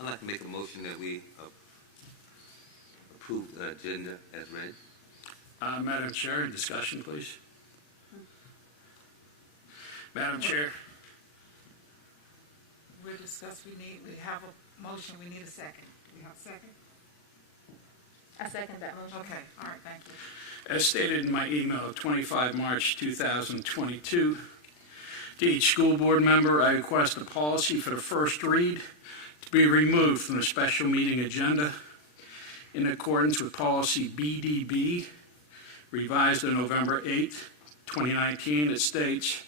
I'd like to make a motion that we approve the agenda as read. Madam Chair, discussion, please. Madam Chair. We'll discuss, we have a motion, we need a second. Do we have a second? I second that motion. Okay, all right, thank you. As stated in my email of 25 March 2022, to each school board member, I request a policy for the first read to be removed from the special meeting agenda in accordance with policy BDB, revised on November 8, 2019. It states,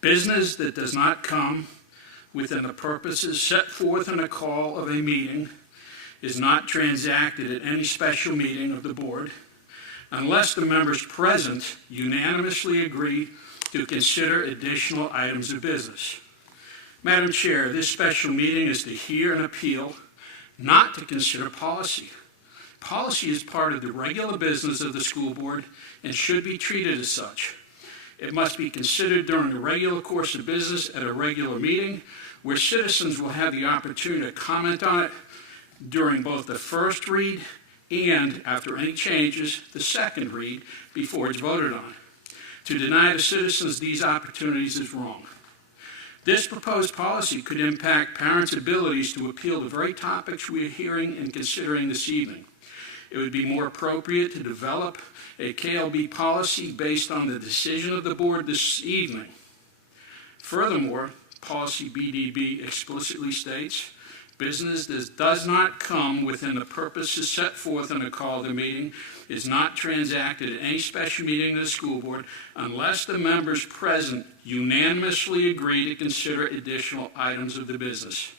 business that does not come within the purposes set forth in a call of a meeting is not transacted at any special meeting of the board unless the members present unanimously agree to consider additional items of business. Madam Chair, this special meeting is to hear an appeal, not to consider policy. Policy is part of the regular business of the school board and should be treated as such. It must be considered during the regular course of business at a regular meeting where citizens will have the opportunity to comment on it during both the first read and, after any changes, the second read before it's voted on. To deny the citizens these opportunities is wrong. This proposed policy could impact parents' abilities to appeal the very topics we are hearing and considering this evening. It would be more appropriate to develop a KLB policy based on the decision of the board this evening. Furthermore, policy BDB explicitly states, business that does not come within the purposes set forth in a call to meeting is not transacted at any special meeting of the school board unless the members present unanimously agree to consider additional items of the business.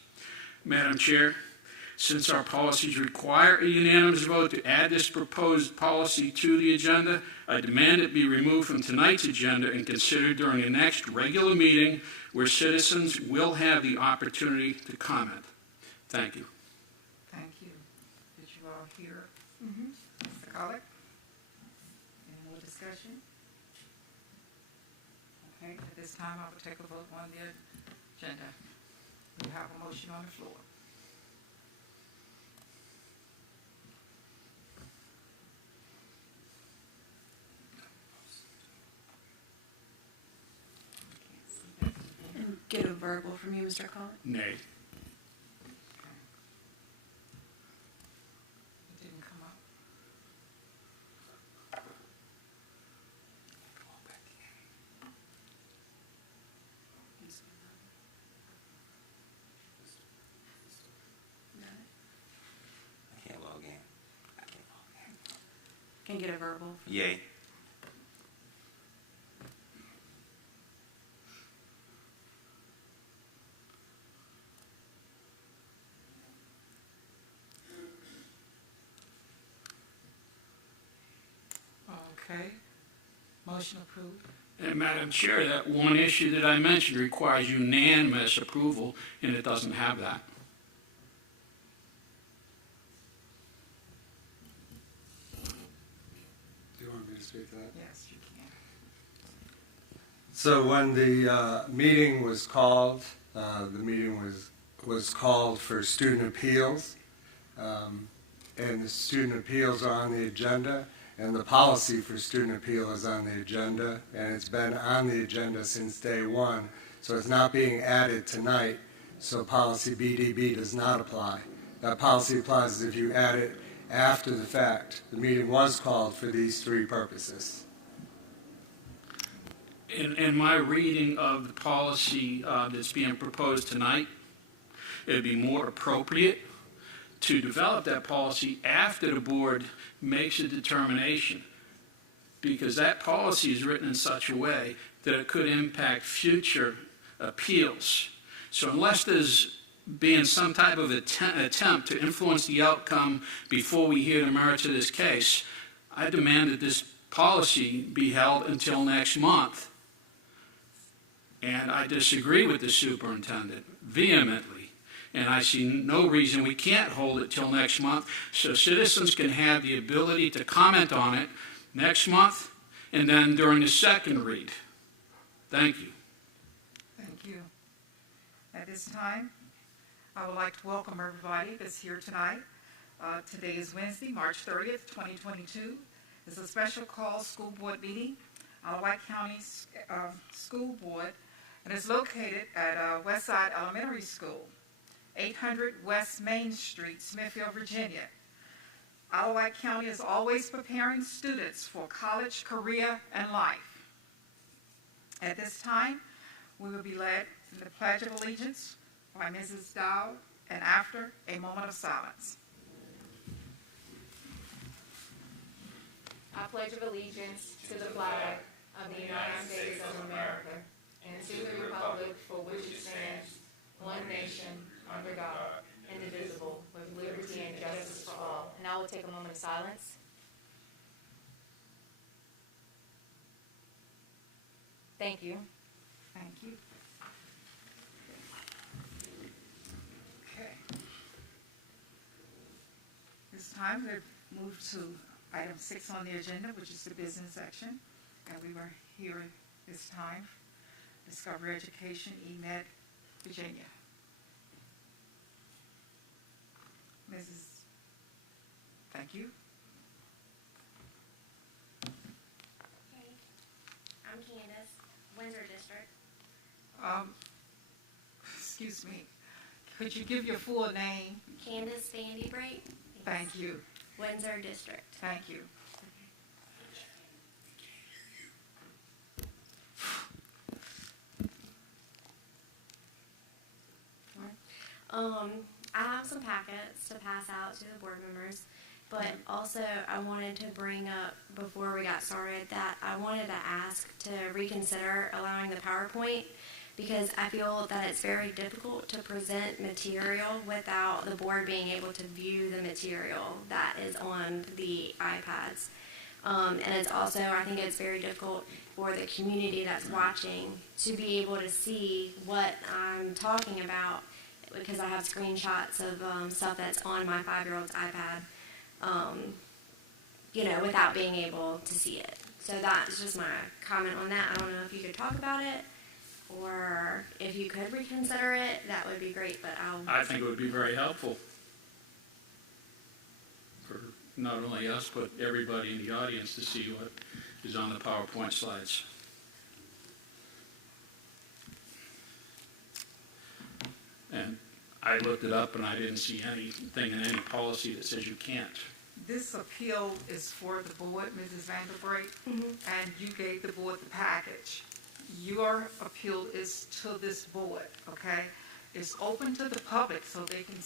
Madam Chair, since our policies require a unanimous vote to add this proposed policy to the agenda, I demand it be removed from tonight's agenda and considered during the next regular meeting where citizens will have the opportunity to comment. Thank you. Thank you. Did you all hear? Mr. Collick? Any more discussion? Okay, at this time I will take a vote on the agenda. We have a motion on the floor. And get a verbal from you, Mr. Collins? Nay. It didn't come up. I can't log in. Can you get a verbal? Yay. Okay. Motion approved. And Madam Chair, that one issue that I mentioned requires unanimous approval, and it doesn't have that. Do you want me to speak to that? Yes, you can. So when the meeting was called, was called for student appeals, and the student appeals are on the agenda, and the policy for student appeal is on the agenda, and it's been on the agenda since day one, so it's not being added tonight, so policy BDB does not apply. That policy applies if you add it after the fact. The meeting was called for these three purposes. In my reading of the policy that's being proposed tonight, it would be more appropriate to develop that policy after the board makes a determination, because that policy is written in such a way that it could impact future appeals. So unless there's being some type of attempt to influence the outcome before we hear the merits of this case, I demand that this policy be held until next month. And I disagree with the superintendent vehemently. And I see no reason we can't hold it till next month so citizens can have the ability to comment on it next month and then during the second read. Thank you. Thank you. At this time, I would like to welcome everybody that's here tonight. Today is Wednesday, March 30th, 2022. It's a special call school board meeting, Wight County School Board, and it's located at Westside Elementary School, 800 West Main Street, Smithfield, Virginia. Wight County is always preparing students for college, career, and life. At this time, we will be led in the Pledge of Allegiance by Mrs. Dow, and after, a moment of silence. I pledge of allegiance to the flag of the United States of America and to the republic for which it stands, one nation, under God, indivisible, with liberty and justice for all. And I will take a moment of silence. Thank you. Thank you. Okay. This time we move to item 6 on the agenda, which is the business section. And we were here this time, Discovery Education, EMED, Virginia. Thank you. Hey, I'm Candace, Windsor District. Excuse me. Could you give your full name? Candace Vandy Bright. Thank you. Windsor District. Thank you. I have some packets to pass out to the board members, but also I wanted to bring up before we got started that I wanted to ask to reconsider allowing the PowerPoint, because I feel that it's very difficult to present material without the board being able to view the material that is on the iPads. And it's also, I think it's very difficult for the community that's watching to be able to see what I'm talking about, because I have screenshots of stuff that's on my 5-year-old's iPad, without being able to see it. So that's just my comment on that. I don't know if you could talk about it, or if you could reconsider it, that would be great, but I think it would be very helpful for not only us, but everybody in the audience to see what is on the PowerPoint slides. And I looked it up and I didn't see anything in any policy that says you can't. This appeal is for the board, Mrs. Vanderbright, and you gave the board the package. Your appeal is to this board, okay? It's open to the public so they can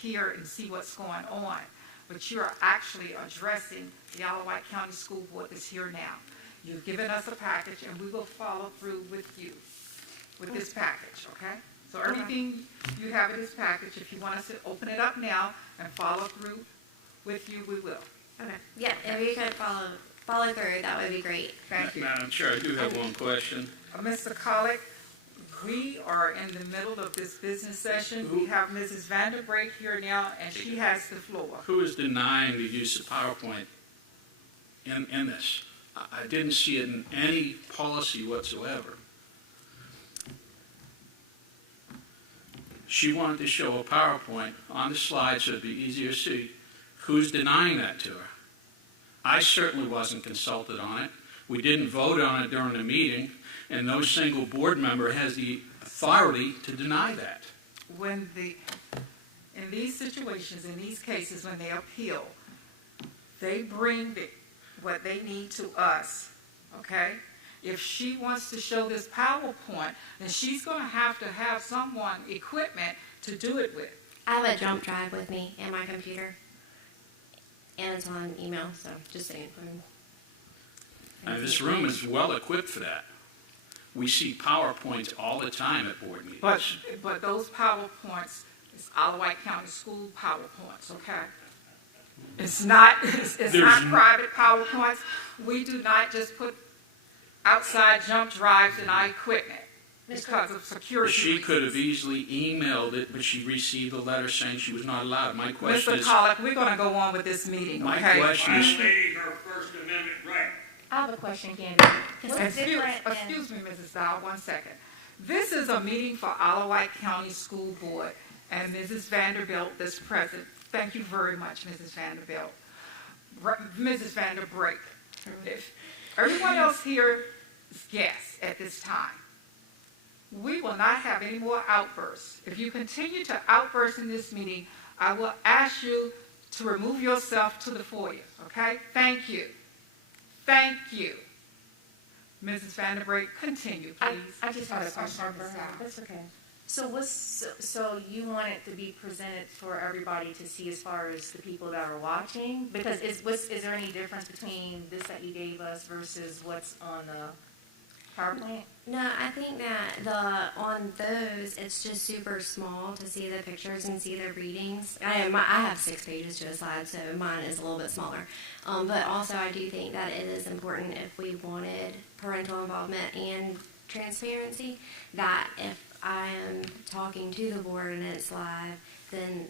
hear and see what's going on. But you are actually addressing the Wight County School Board that's here now. You've given us a package, and we will follow through with you with this package, okay? So everything you have in this package, if you want us to open it up now and follow through with you, we will. okay. Yeah, if you could follow through, that would be great. Thank you. Madam Chair, I do have one question. Mr. Collick, we are in the middle of this business session. We have Mrs. Vanderbright here now, and she has the floor. Who is denying the use of PowerPoint in this? I didn't see it in any policy whatsoever. She wanted to show a PowerPoint on the slide so it'd be easier to see. Who's denying that to her? I certainly wasn't consulted on it. We didn't vote on it during the meeting, and no single board member has the authority to deny that. In these situations, in these cases, when they appeal, they bring what they need to us, okay? If she wants to show this PowerPoint, then she's going to have someone, equipment, to do it with. I have a jump drive with me and my computer, and it's on email, so just saying. And this room is well equipped for that. We see PowerPoints all the time at board meetings. But those PowerPoints is Wight County School PowerPoints, okay? It's not private PowerPoints. We do not just put outside jump drives in our equipment because of security She reasons. could have easily emailed it, but she received a letter saying she was not allowed. My question Mr. is, Collick, we're going to go on with this meeting, my okay? question is, Violating her First Amendment right. I have a question, Candace. What's Excuse different than... me, Mrs. Dow, 1 second. This is a meeting for Wight County School Board, and Mrs. Vanderbilt that's present. Thank you very much, Mrs. Vanderbilt. Mrs. Vanderbrake. If everyone else here is guests at this time, we will not have any more outbursts. If you continue to outburst in this meeting, I will ask you to remove yourself to the foyer, okay? Thank you. Thank you. Mrs. Vanderbrake, continue, please. I just had a question for her. That's okay. So you want it to be presented for everybody to see as far as the people that are watching? Because is there any difference between this that you gave us versus what's on the PowerPoint? No, I think that on those, it's just super small to see the pictures and see the readings. I have 6 pages to a slide, so mine is a little bit smaller. But also, I do think that it is important if we wanted parental involvement and transparency, that if I am talking to the board and it's live, then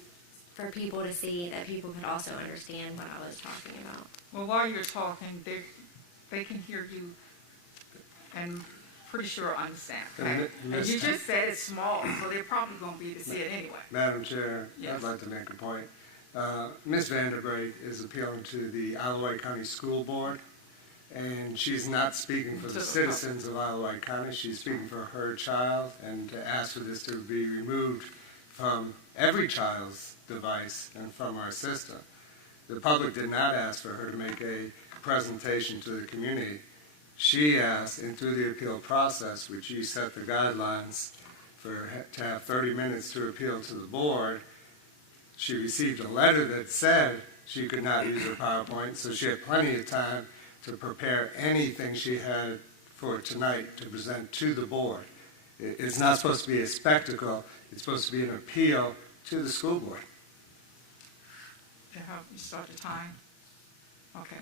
for people to see that people could also understand what I was talking about. Well, while you're talking, they can hear you and pretty sure understand, okay? And you just said it's small, so they're probably going to be able to see it anyway. Madam Chair, Yes. I'd like to make a point. Ms. Vanderbrake is appealing to the Wight County School Board, and she's not speaking for the citizens of Wight County. She's speaking for her child, and to ask for this to be removed from every child's device and from our system. The public did not ask for her to make a presentation to the community. She asked, and through the appeal process, which you set the guidelines to have 30 minutes to appeal to the board, she received a letter that said she could not use her PowerPoint, so she had plenty of time to prepare anything she had for tonight to present to the board. It's not supposed to be a spectacle. It's supposed to be an appeal to the school board. You start the time? Okay.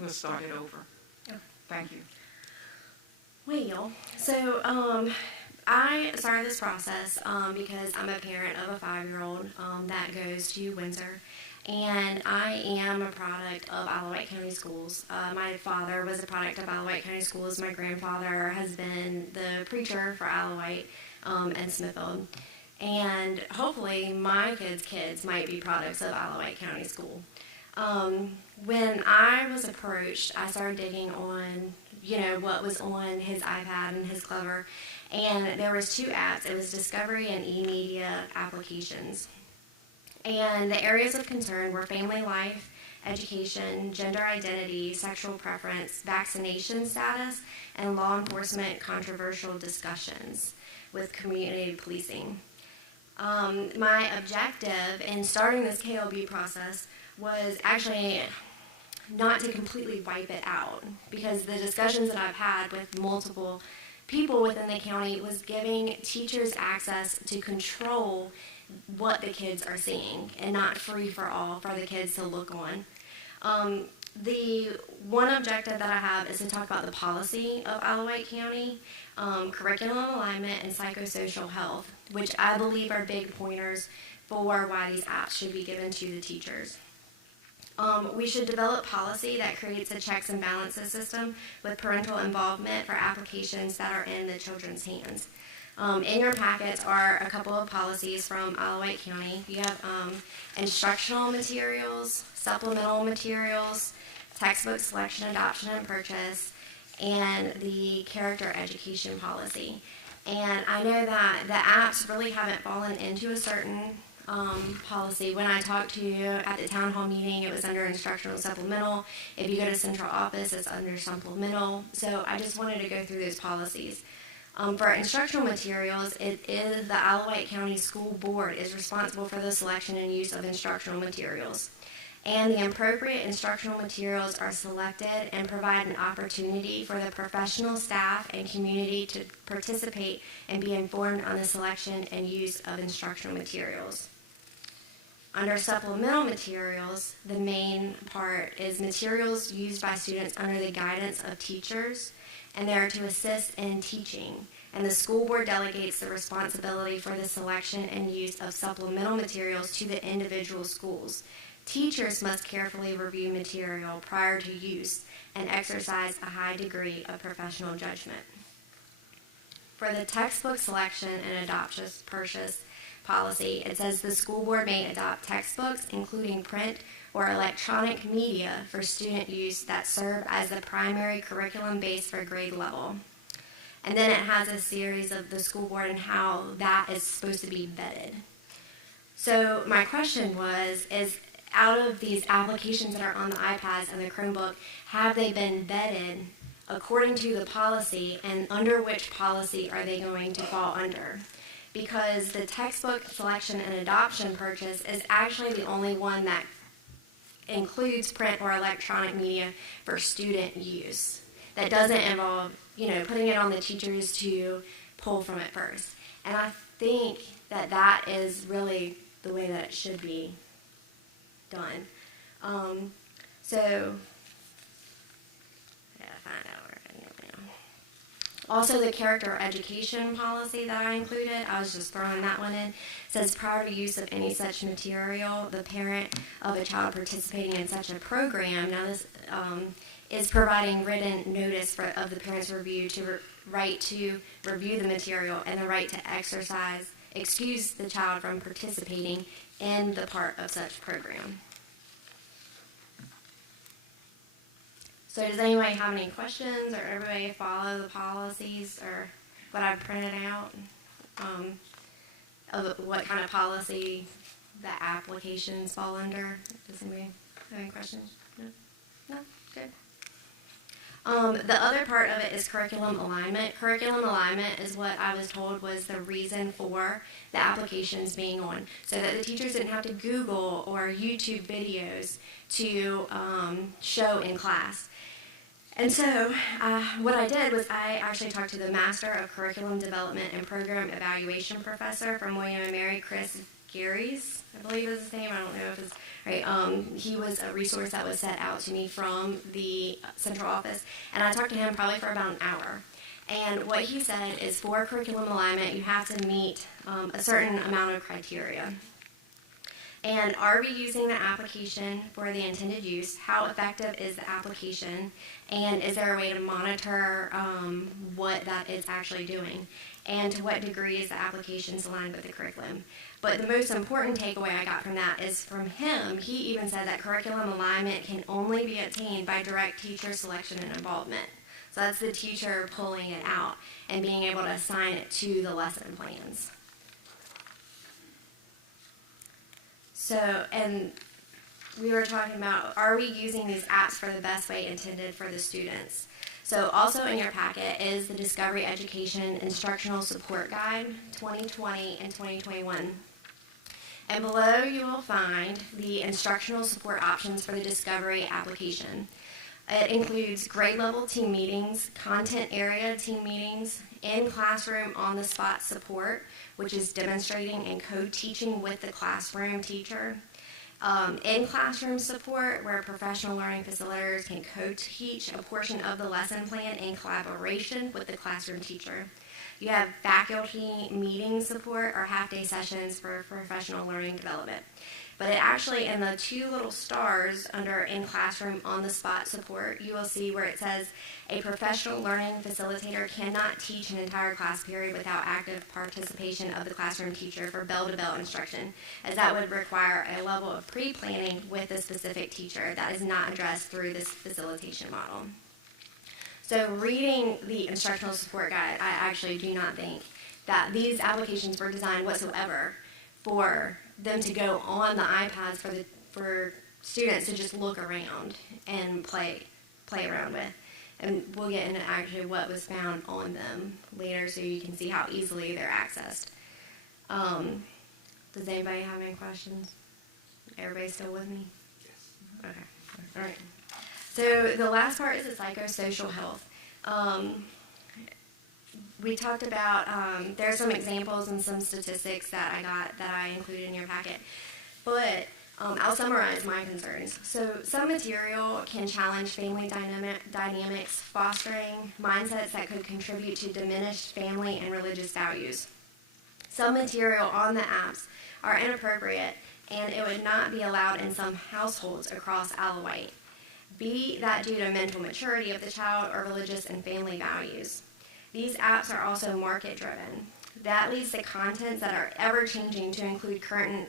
We'll start it over. Thank you. Well, so I started this process because I'm a parent of a 5-year-old that goes to Windsor, and I am a product of Wight County Schools. My father was a product of Wight County Schools. My grandfather has been the preacher for Wight and Smithfield. And hopefully my kids might be products of Wight County School. When I was approached, I started digging on, what was on his iPad and his Clever. And there was 2 apps. It was Discovery and eMedia applications. And the areas of concern were family life, education, gender identity, sexual preference, vaccination status, and law enforcement controversial discussions with community policing. My objective in starting this KLB process was actually not to completely wipe it out, because the discussions that I've had with multiple people within the county was giving teachers access to control what the kids are seeing and not free for all for the kids to look on. The one objective that I have is to talk about the policy of Wight County, curriculum alignment, and psychosocial health, which I believe are big pointers for why these apps should be given to the teachers. We should develop policy that creates a checks and balances system with parental involvement for applications that are in the children's hands. In your packets are a couple of policies from Wight County. You have instructional materials, supplemental materials, textbook selection, adoption, and purchase, and the character education policy. And I know that the apps really haven't fallen into a certain policy. When I talked to you at the town hall meeting, it was under instructional supplemental. If you go to central office, it's under supplemental. So I just wanted to go through those policies. For instructional materials, it is the Wight County School Board is responsible for the selection and use of instructional materials. And the appropriate instructional materials are selected and provide an opportunity for the professional staff and community to participate and be informed on the selection and use of instructional materials. Under supplemental materials, the main part is materials used by students under the guidance of teachers, and they are to assist in teaching. And the school board delegates the responsibility for the selection and use of supplemental materials to the individual schools. Teachers must carefully review material prior to use and exercise a high degree of professional judgment. For the textbook selection and adoption purchase, policy, it says the school board may adopt textbooks, including print or electronic media for student use that serve as the primary curriculum base for grade level. And then it has a series of the school board and how that is supposed to be vetted. So my question is out of these applications that are on the iPads and the Chromebook, have they been vetted according to the policy, and under which policy are they going to fall under? Because the textbook selection and adoption purchase is actually the only one that includes print or electronic media for student use. That doesn't involve, putting it on the teachers to pull from it first. And I think that that is really the way that it should be done. So, I gotta find out where I am now. Also, the character education policy that I included, I was just throwing that one in, says prior to use of any such material, the parent of a child participating in such a program, now this is providing written notice of the parent's right to review the material and the right to excuse the child from participating in the part of such program. So does anybody have any questions, or everybody follow the policies or what I've printed out of what kind of policy the applications fall under? Does anybody have any questions? No? No? Good. The other part of it is curriculum alignment. Curriculum alignment is what I was told was the reason for the applications being on, so that the teachers didn't have to Google or YouTube videos to show in class. And so what I did was I actually talked to the Master of Curriculum Development and Program Evaluation Professor from William & Mary, Chris Gary's, I believe is his name. I don't know if it's right. He was a resource that was sent out to me from the central office, and I talked to him probably for about an hour. And what he said is for curriculum alignment, you have to meet a certain amount of criteria. And are we using the application for the intended use? How effective is the application? And is there a way to monitor what that is actually doing? And to what degree is the application aligned with the curriculum? But the most important takeaway I got from that is from him, he even said that curriculum alignment can only be obtained by direct teacher selection and involvement. So that's the teacher pulling it out and being able to assign it to the lesson plans. So, and we were talking about, are we using these apps for the best way intended for the students? So also in your packet is the Discovery Education Instructional Support Guide 2020 and 2021. And below you will find the instructional support options for the Discovery application. It includes grade level team meetings, content area team meetings, in-classroom on-the-spot support, which is demonstrating and co-teaching with the classroom teacher. In-classroom support, where professional learning facilitators can co-teach a portion of the lesson plan in collaboration with the classroom teacher. You have faculty meeting support or half-day sessions for professional learning development. But it actually, in the two little stars under in-classroom on-the-spot support, you will see where it says a professional learning facilitator cannot teach an entire class period without active participation of the classroom teacher for bell-to-bell instruction, as that would require a level of pre-planning with a specific teacher that is not addressed through this facilitation model. So reading the instructional support guide, I actually do not think that these applications were designed whatsoever for them to go on the iPads for students to just look around and play around with. And we'll get into actually what was found on them later so you can see how easily they're accessed. Does anybody have any questions? Everybody still with me? Yes. Okay. All right. So the last part is the psychosocial health. We talked about, there are some examples and some statistics that I included in your packet, but I'll summarize my concerns. So some material can challenge family dynamics, fostering mindsets that could contribute to diminished family and religious values. Some material on the apps are inappropriate, and it would not be allowed in some households across Wight, be that due to mental maturity of the child or religious and family values. These apps are also market-driven. That leads to contents that are ever-changing to include current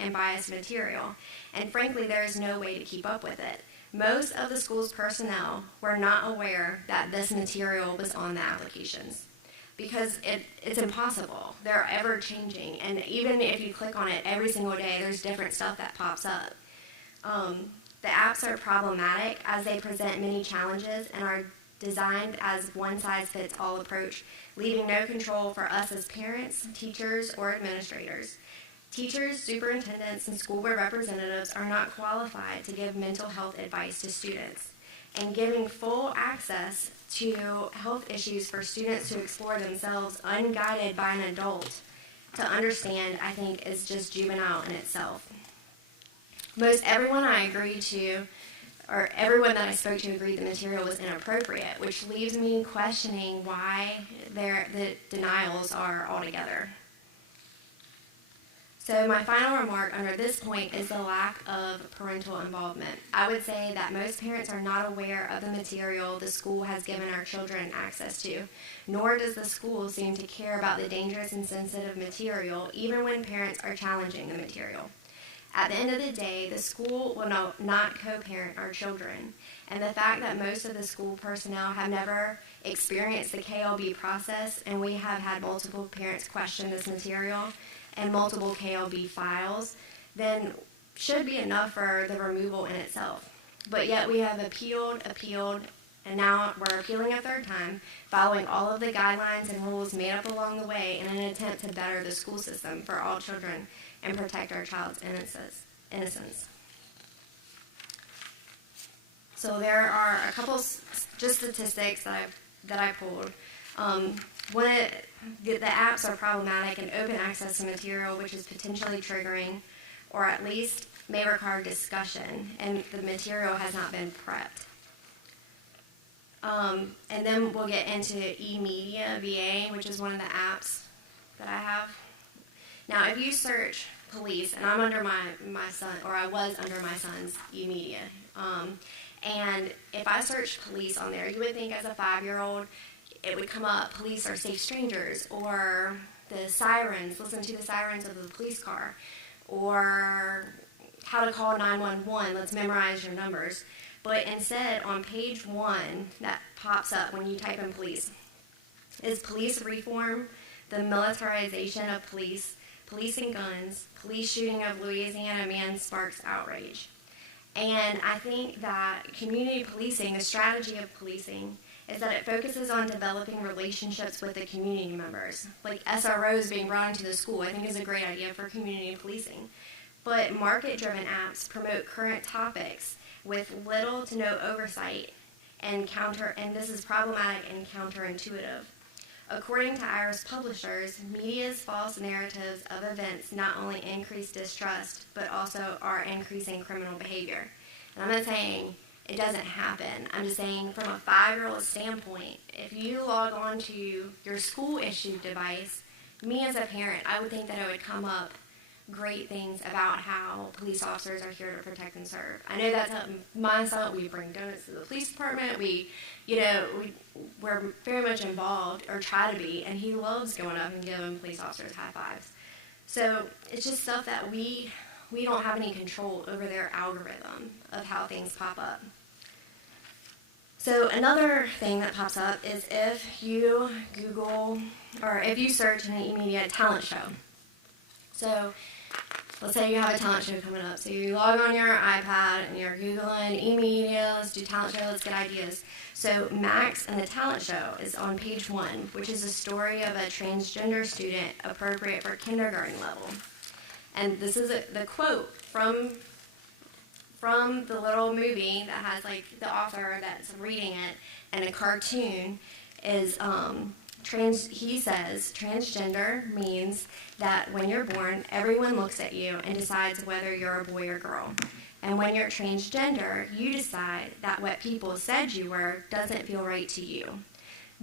and biased material, and frankly, there is no way to keep up with it. Most of the school's personnel were not aware that this material was on the applications because it's impossible. They're ever-changing, and even if you click on it every single day, there's different stuff that pops up. The apps are problematic as they present many challenges and are designed as one-size-fits-all approach, leaving no control for us as parents, teachers, or administrators. Teachers, superintendents, and school board representatives are not qualified to give mental health advice to students, and giving full access to health issues for students to explore themselves unguided by an adult to understand, I think, is just juvenile in itself. Most everyone I agreed to, or everyone that I spoke to agreed the material was inappropriate, which leaves me questioning why the denials are altogether. So my final remark under this point is the lack of parental involvement. I would say that most parents are not aware of the material the school has given our children access to, nor does the school seem to care about the dangerous and sensitive material, even when parents are challenging the material. At the end of the day, the school will not co-parent our children, and the fact that most of the school personnel have never experienced the KLB process, and we have had multiple parents question this material, and multiple KLB files, then should be enough for the removal in itself. But yet we have appealed, and now we're appealing a third time, following all of the guidelines and rules made up along the way in an attempt to better the school system for all children and protect our child's innocence. So there are a couple just statistics that I pulled. The apps are problematic and open access to material which is potentially triggering or at least may require discussion, and the material has not been prepped. And then we'll get into eMedia VA, which is one of the apps that I have. Now, if you search police, and I'm under my son, or I was under my son's eMedia, and if I search police on there, you would think as a 5-year-old, it would come up, police are safe strangers, or the sirens, listen to the sirens of the police car, or how to call 911, let's memorize your numbers. But instead, on page 1, that pops up when you type in police, is police reform, the militarization of police, policing guns, police shooting of Louisiana man sparks outrage. And I think that community policing, the strategy of policing, is that it focuses on developing relationships with the community members. Like SROs being brought into the school, I think is a great idea for community policing. But market-driven apps promote current topics with little to no oversight and this is problematic and counterintuitive. According to Iris publishers, media's false narratives of events not only increase distrust, but also are increasing criminal behavior. And I'm not saying it doesn't happen. I'm just saying from a 5-year-old standpoint, if you log on to your school-issued device, me as a parent, I would think that it would come up great things about how police officers are here to protect and serve. I know that's my son. We bring donuts to the police department. We're very much involved, or try to be, and he loves going up and giving police officers high fives. So it's just stuff that we don't have any control over their algorithm of how things pop up. So another thing that pops up is if you Google, or if you search in an eMedia talent show. So let's say you have a talent show coming up. So you log on your iPad and you're Googling eMedia, let's do talent show, let's get ideas. So Max and the talent show is on page 1, which is a story of a transgender student appropriate for kindergarten level. And this is the quote from the little movie that has like the author that's reading it, and a cartoon is he says, transgender means that when you're born, everyone looks at you and decides whether you're a boy or girl. And when you're transgender, you decide that what people said you were doesn't feel right to you.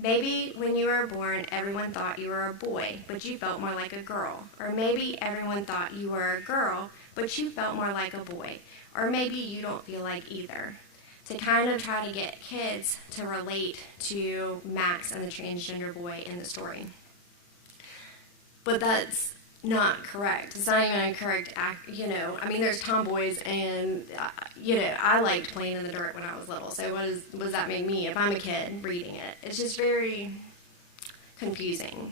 Maybe when you were born, everyone thought you were a boy, but you felt more like a girl. Or maybe everyone thought you were a girl, but you felt more like a boy. Or maybe you don't feel like either. To kind of try to get kids to relate to Max and the transgender boy in the story. but that's not correct. It's not even a correct act, I mean, there's tomboys, and, I liked playing in the dirt when I was little, so what does that make me if I'm a kid reading it? It's just very confusing.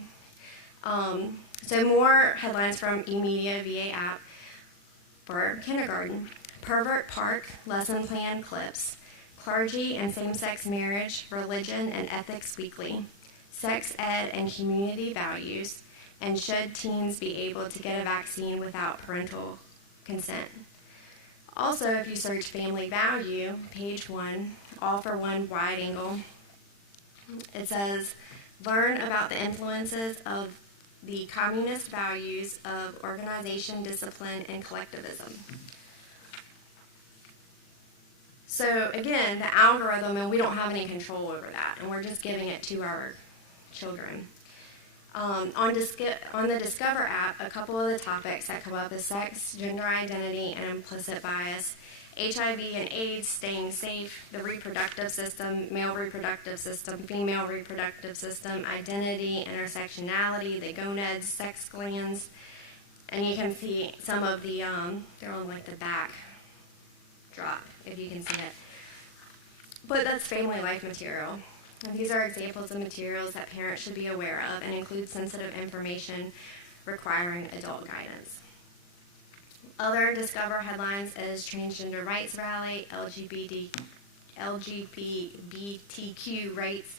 So more headlines from eMedia VA app for kindergarten. Pervert Park lesson plan clips. Clergy and same-sex marriage, religion and ethics weekly. Sex ed and community values. And should teens be able to get a vaccine without parental consent? Also, if you search family value, page 1, all for one wide angle, it says, learn about the influences of the communist values of organization, discipline, and collectivism. So again, the algorithm, and we don't have any control over that, and we're just giving it to our children. On the Discover app, a couple of the topics that come up is sex, gender identity, and implicit bias, HIV and AIDS, staying safe, the reproductive system, male reproductive system, female reproductive system, identity, intersectionality, the gonads, sex glands, and you can see some of the, they're on like the back drop, if you can see it. But that's family life material. And these are examples of materials that parents should be aware of and include sensitive information requiring adult guidance. Other Discover headlines is Transgender Rights Rally, LGBTQ rights.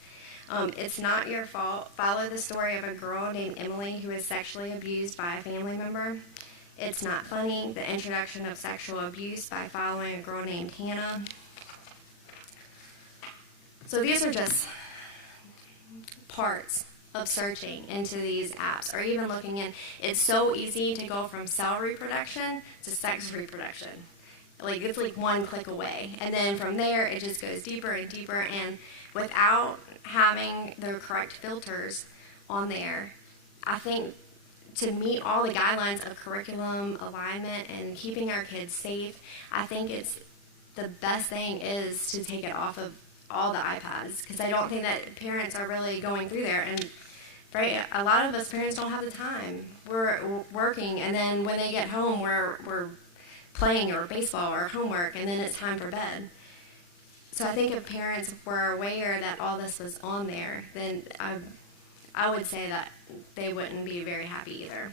It's not your fault. Follow the story of a girl named Emily who was sexually abused by a family member. It's not funny. The introduction of sexual abuse by following a girl named Hannah. So these are just parts of searching into these apps or even looking in. It's so easy to go from cell reproduction to sex reproduction. Like it's like one click away. And then from there it just goes deeper and deeper, and without having the correct filters on there, I think to meet all the guidelines of curriculum alignment and keeping our kids safe, I think it's the best thing is to take it off of all the iPads, because I don't think that parents are really going through there. And right, a lot of us parents don't have the time. We're working, and then when they get home, we're playing or baseball or homework, and then it's time for bed. So I think if parents were aware that all this was on there, then I would say that they wouldn't be very happy either.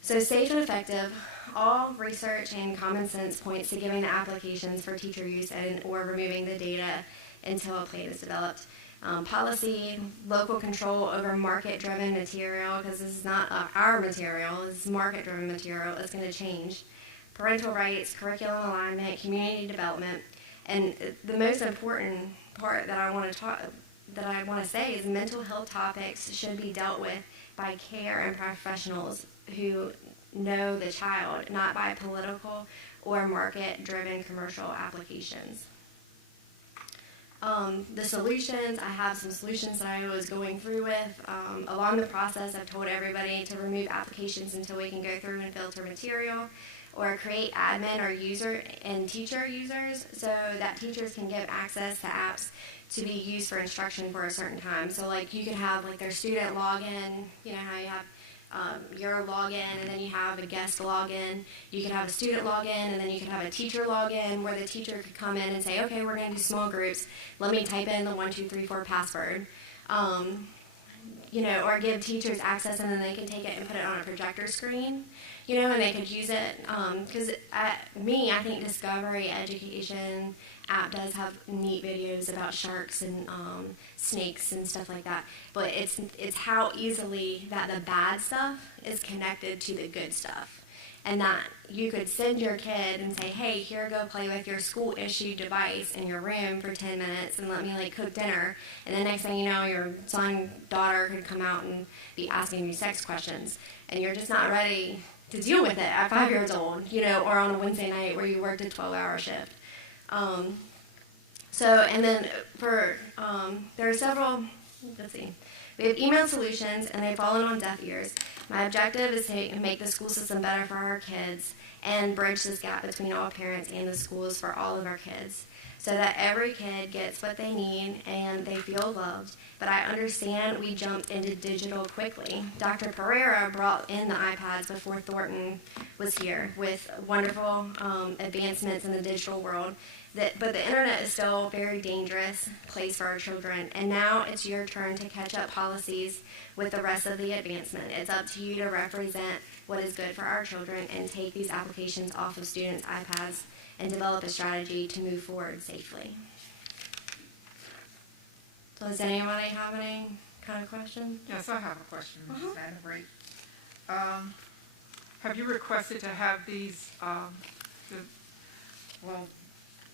So safe and effective. All research and common sense points to giving the applications for teacher use or removing the data until a plan is developed. Policy, local control over market-driven material, because this is not our material, this is market-driven material, is going to change. Parental rights, curriculum alignment, community development, and the most important part that I want to say is mental health topics should be dealt with by care and professionals who know the child, not by political or market-driven commercial applications. The solutions, I have some solutions that I was going through with. Along the process, I've told everybody to remove applications until we can go through and filter material, or create admin or user and teacher users so that teachers can give access to apps to be used for instruction for a certain time. So like you could have like their student login, you know how you have your login, and then you have a guest login. You could have a student login, and then you could have a teacher login where the teacher could come in and say, okay, we're going to do small groups. Let me type in the 1, 2, 3, 4 password. Or give teachers access, and then they can take it and put it on a projector screen, and they could use it. Because I think Discovery Education app does have neat videos about sharks and snakes and stuff like that. But it's how easily that the bad stuff is connected to the good stuff. And that you could send your kid and say, hey, here, go play with your school-issued device in your room for 10 minutes and let me, cook dinner. And the next thing you know, your son, daughter could come out and be asking you sex questions. And you're just not ready to deal with it at 5 years old, or on a Wednesday night where you worked a 12-hour shift. There are several, We have emailed solutions, and they've fallen on deaf ears. My objective is to make the school system better for our kids and bridge this gap between all parents and the schools for all of our kids, so that every kid gets what they need and they feel loved. But I understand we jumped into digital quickly. Dr. Pereira brought in the iPads before Thornton was here with wonderful advancements in the digital world. But the internet is still a very dangerous place for our children. And now it's your turn to catch up policies with the rest of the advancement. It's up to you to represent what is good for our children and take these applications off of students' iPads and develop a strategy to move forward safely. So does anybody have any kind of question? Yes, I have a question, Mrs. Vanderbrake. Have you requested to have these,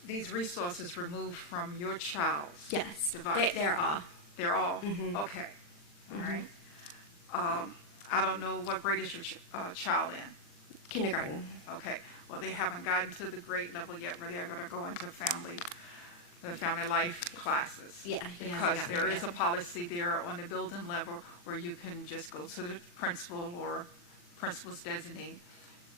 these resources removed from your child's Yes, device? they're all. They're all? Mhm. Okay, all right. I don't know, what grade is your child in? Kindergarten. Okay, well, they haven't gotten to the grade level yet where they're going to go into the family life classes. Yeah. Because there is a policy there on the building level where you can just go to the principal or principal's designee,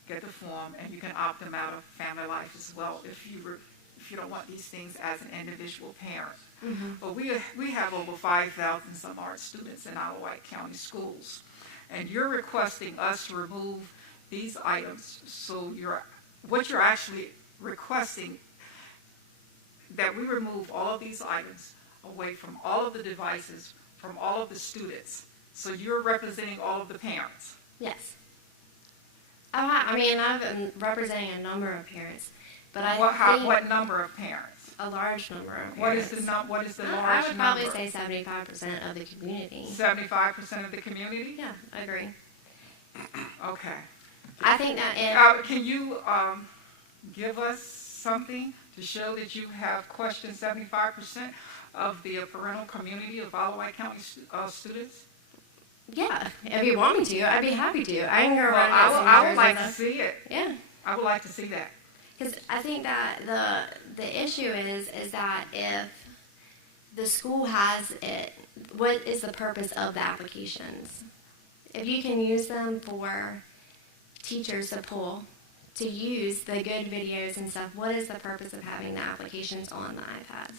get the form, and you can opt them out of family life as well if you don't want these things as an individual parent. Mm-hmm. But we have over 5,000 some art students in our Wight County Schools, and you're requesting us to remove these items. So what you're actually requesting that we remove all of these items away from all of the devices, from all of the students. So you're representing all of the parents. Yes. I mean, I've been representing a number of parents, but I think What number of parents? a large number of What parents. is the large number? I would probably say 75% of the community. 75% of the community? Yeah, I agree. Okay. I think that Can you give us something to show that you have questioned 75% of the parental community of all Wight County students? yeah, if you want me to, I'd be happy to. I can go Well, around. I would like to see it. Yeah. I would like to see that. Because I think that the issue is that if the school has it, what is the purpose of the applications? If you can use them for teachers to use the good videos and stuff, what is the purpose of having the applications on the iPads?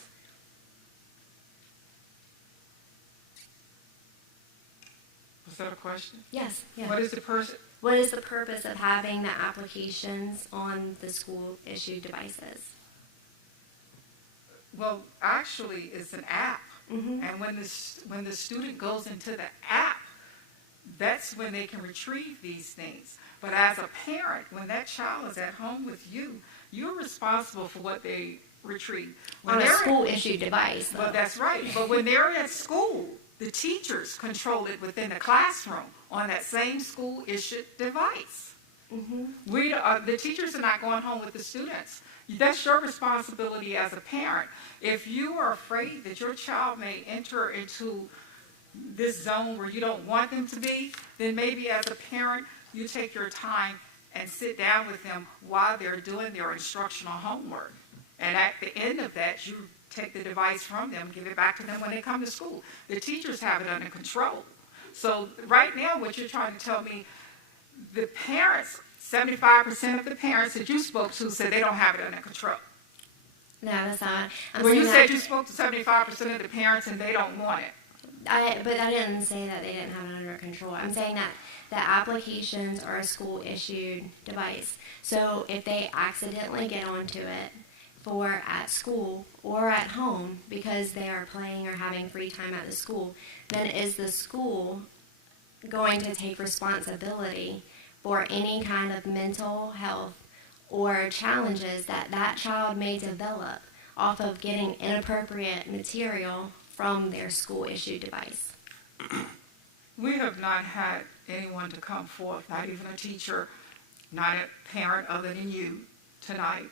Was that a question? Yes. Yeah. What is the person? What is the purpose of having the applications on the school-issued devices? Well, actually, it's an app. Mm-hmm. And when the student goes into the app, that's when they can retrieve these things. But as a parent, when that child is at home with you, you're responsible for what they retrieve. When On a they're school-issued device, though. Well, that's right. But when they're at school, the teachers control it within the classroom on that same school-issued device. Mm-hmm. The teachers are not going home with the students. That's your responsibility as a parent. If you are afraid that your child may enter into this zone where you don't want them to be, then maybe as a parent, you take your time and sit down with them while they're doing their instructional homework. And at the end of that, you take the device from them, give it back to them when they come to school. The teachers have it under control. So right now, what you're trying to tell me, the parents, 75% of the parents that you spoke to said they don't have it under control. No, that's not. When you said you spoke to 75% of the parents and they don't want it. But I didn't say that they didn't have it under control. I'm saying that the applications are a school-issued device. So if they accidentally get onto it for at school or at home because they are playing or having free time at the school, then is the school going to take responsibility for any kind of mental health or challenges that that child may develop off of getting inappropriate material from their school-issued device? We have not had anyone to come forth, not even a teacher, not a parent other than you tonight,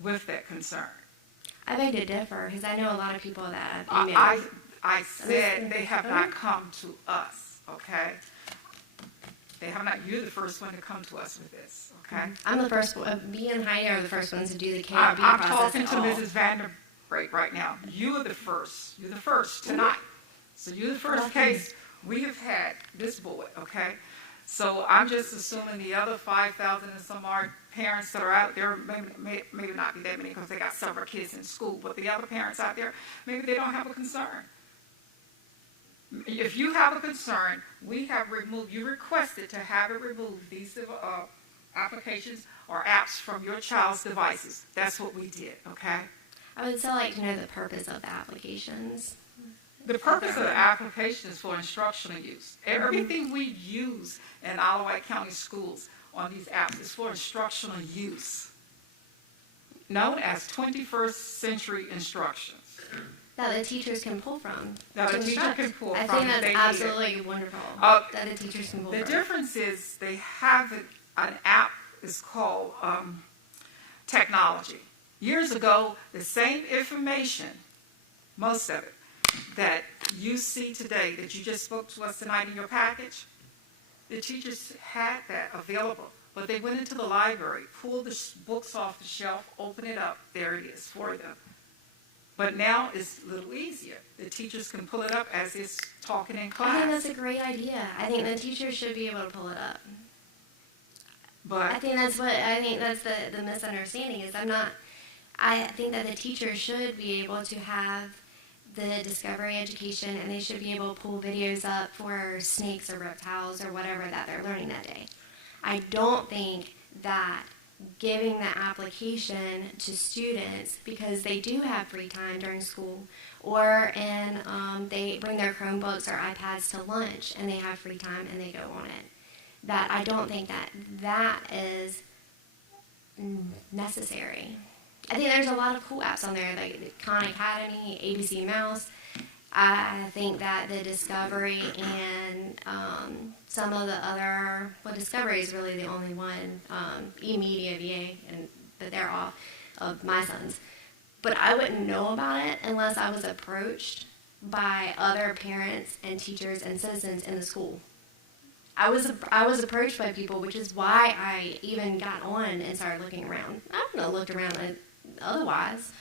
with that concern. I beg to differ because I know a lot of people that have emailed. I said they have not come to us, okay? They have not. You're the first one to come to us with this, okay? I'm the first one. Me and Heidi are the first ones to do the KLB I'm process. talking to at all. Mrs. Vanderbrake right now. You are the first. You're the first tonight. So you're the first case we have had this board, okay? So I'm just assuming the other 5,000 and some odd parents that are out there, maybe not be that many because they got several kids in school, but the other parents out there, maybe they don't have a concern. If you have a concern, we have removed, you requested to have it removed, these applications or apps from your child's devices. That's what we did, okay? I would still like to know the purpose of the applications. The purpose of the application is for instructional use. Everything we use in Wight County Schools on these apps is for instructional use, known as 21st century instructions. That the teachers can pull from. That to a teacher instruct. can pull I from think if that's they need it. absolutely wonderful. That the teachers can pull The from. difference is they have an app is called technology. Years ago, the same information, most of it, that you see today, that you just spoke to us tonight in your package, the teachers had that available, but they went into the library, pulled the books off the shelf, opened it up, there it is for them. But now it's a little easier. The teachers can pull it up as it's talking in class. I think that's a great idea. I think the teachers should be able to pull it up. But I think that's the misunderstanding is I think that the teachers should be able to have the discovery education and they should be able to pull videos up for snakes or reptiles or whatever that they're learning that day. I don't think that giving the application to students because they do have free time during school or they bring their Chromebooks or iPads to lunch and they have free time and they go on it. That I don't think that is necessary. I think there's a lot of cool apps on there like Khan Academy, ABC Mouse. I think that the Discovery and some of the other, Discovery is really the only one, eMedia, VA, but they're all of my sons. But I wouldn't know about it unless I was approached by other parents and teachers and citizens in the school. I was approached by people, which is why I even got on and started looking around. I wouldn't have looked around otherwise.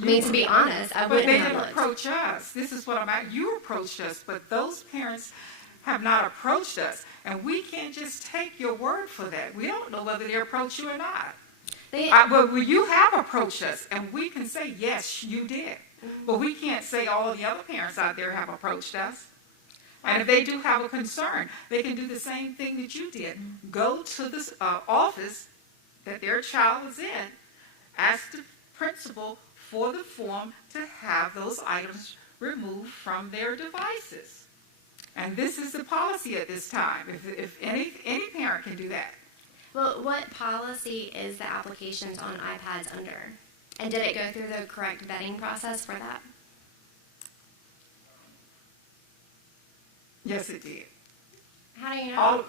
I mean, to be honest, I wouldn't have looked. But they didn't approach us. This is what I'm at. You approached us, but those parents have not approached us. And we can't just take your word for that. We don't know whether they approached you or not. But you have approached us, and we can say, yes, you did. Mm-hmm. But we can't say all of the other parents out there have approached us. And if they do have a concern, they can do the same thing that you did. Go to the office that their child is in, ask the principal for the form to have those items removed from their devices. And this is the policy at this time. If any parent can do that. Well, what policy is the applications on iPads under? And did it go through the correct vetting process for that? Yes, it did. How do you know?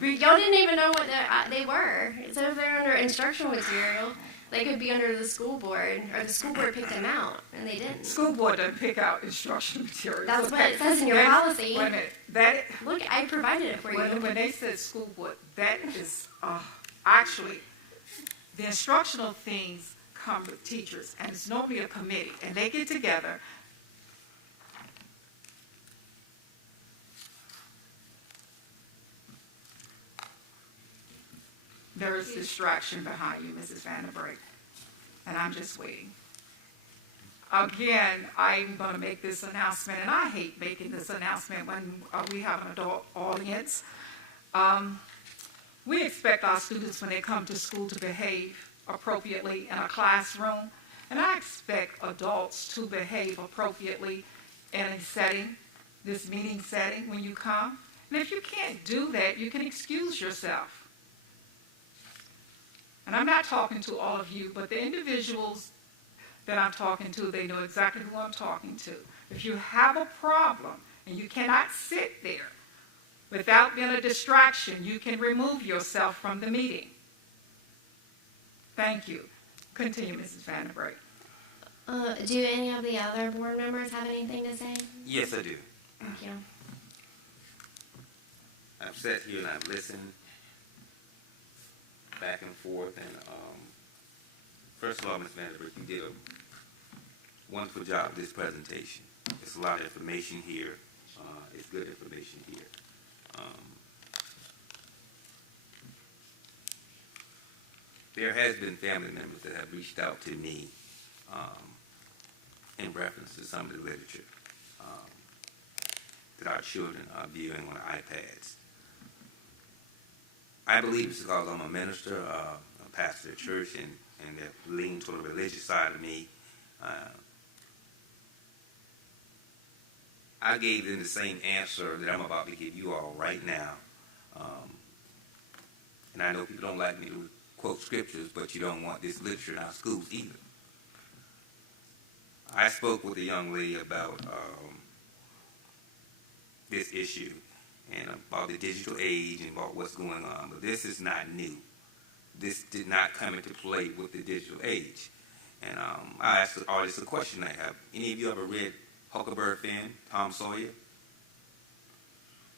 Y'all didn't even know what they were. So if they're under instructional material, they could be under the school board, or the school board picked them out, and they didn't. School board doesn't pick out instructional materials. That's what it says in your policy. Wait a minute. Look, I provided it for you. When they said school board, that is actually, the instructional things come with teachers, and it's normally a committee, and they get together. There is distraction behind you, Mrs. Vandenberg, and I'm just waiting. Again, I'm going to make this announcement, and I hate making this announcement when we have an adult audience. We expect our students, when they come to school, to behave appropriately in a classroom, and I expect adults to behave appropriately in a setting, this meeting setting, when you come. And if you can't do that, you can excuse yourself. And I'm not talking to all of you, but the individuals that I'm talking to, they know exactly who I'm talking to. If you have a problem and you cannot sit there without being a distraction, you can remove yourself from the meeting. Thank you. Continue, Mrs. Vandenberg. Do any of the other board members have anything to say? Yes, I do. Thank you. I've sat here and I've listened back and forth, and first of all, Ms. Vandenberg, you did a wonderful job with this presentation. There's a lot of information here, it's good information here. There has been family members that have reached out to me in reference to some of the literature that our children are viewing on iPads. I believe it's because I'm a minister, a pastor at church, and they lean toward the religious side of me. I gave them the same answer that I'm about to give you all right now. And I know people don't like me to quote scriptures, but you don't want this literature in our schools either. I spoke with a young lady about this issue and about the digital age and about what's going on, but this is not new. This did not come into play with the digital age. And I asked the artist a question I have. Any of you ever read Huckleberry Finn, Tom Sawyer?